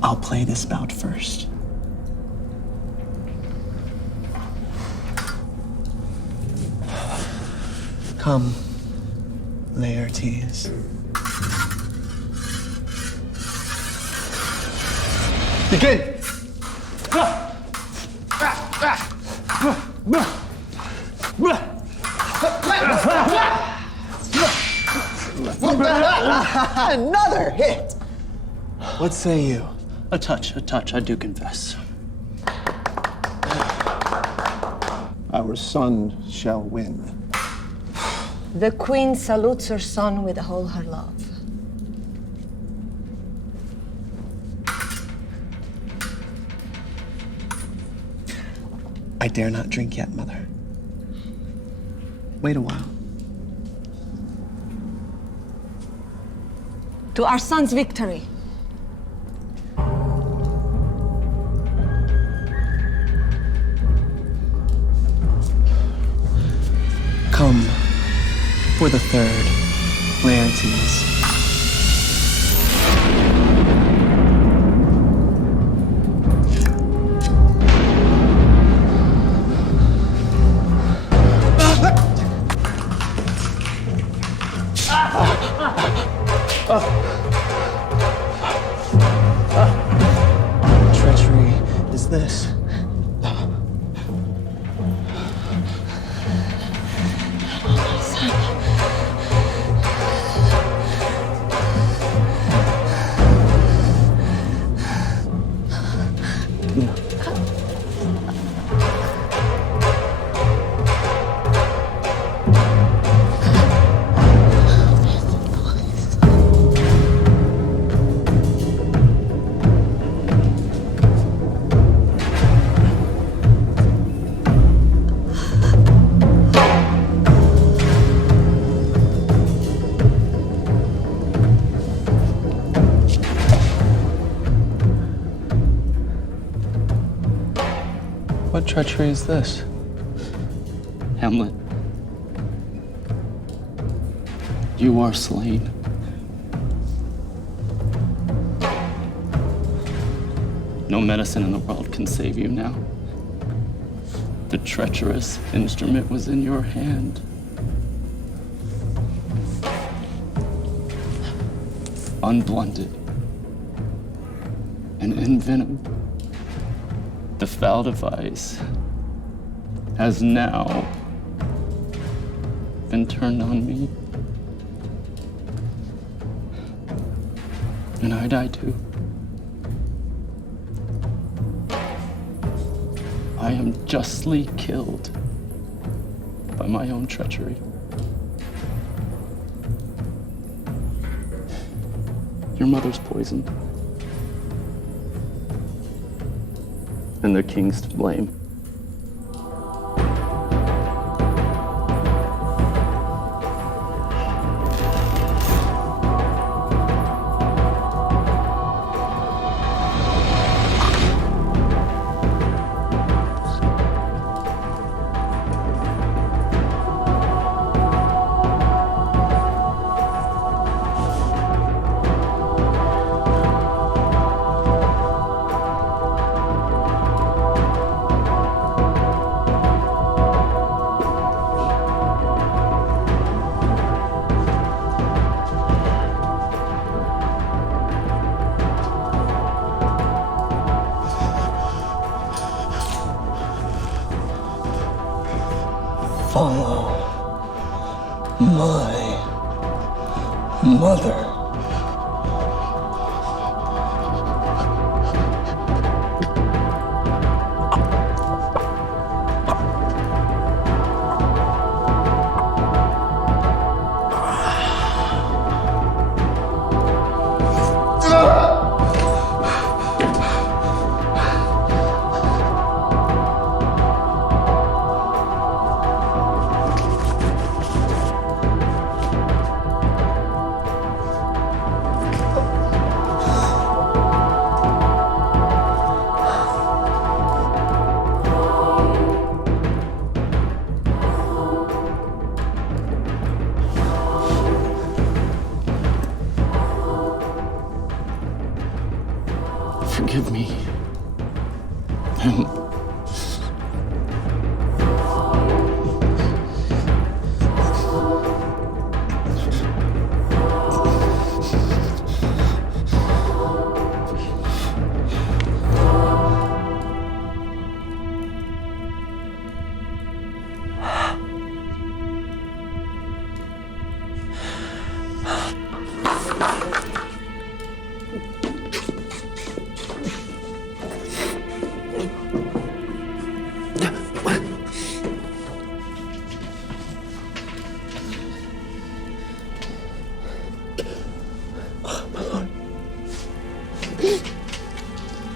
I'll play this bout first. Come, Laertes. Begin! Another hit! What say you? A touch, I do confess. Our son shall win. The queen salutes her son with all her love. I dare not drink yet, mother. Wait a while. To our son's victory. Come for the third, Laertes. Treachery is this? What treachery is this? Hamlet, you are slain. No medicine in the world can save you now. The treacherous instrument was in your hand. Unblunted and envenomed, the foul device has now been turned on me. And I die too. I am justly killed by my own treachery. Your mother's poisoned. And the king's to blame. Follow my mother. Forgive me.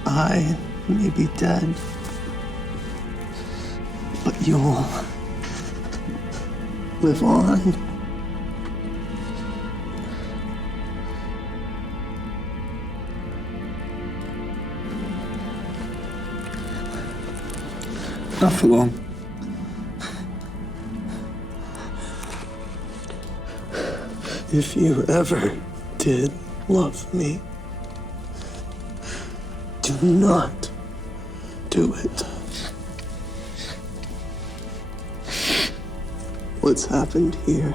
I may be dead, but you'll live on. Not for long. If you ever did love me, do not do it. What's happened here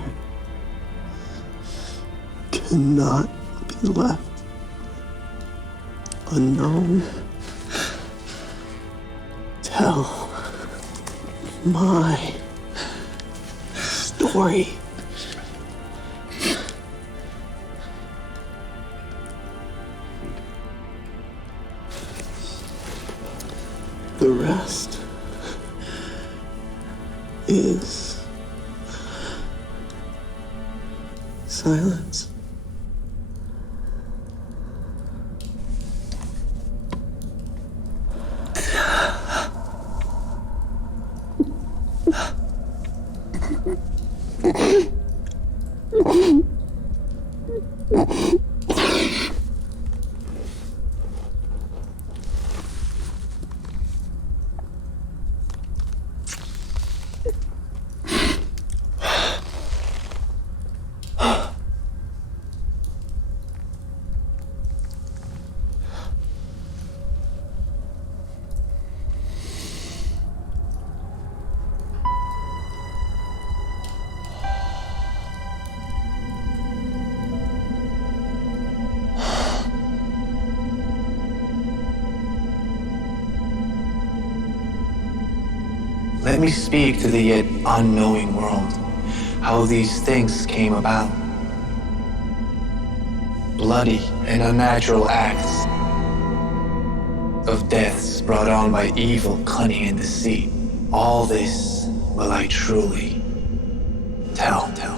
cannot be left unknown. Tell my story. The rest is silence. Let me speak to the yet unknowing world how these things came about. Bloody and unnatural acts of deaths brought on by evil, cunning, and deceit. All this will I truly tell.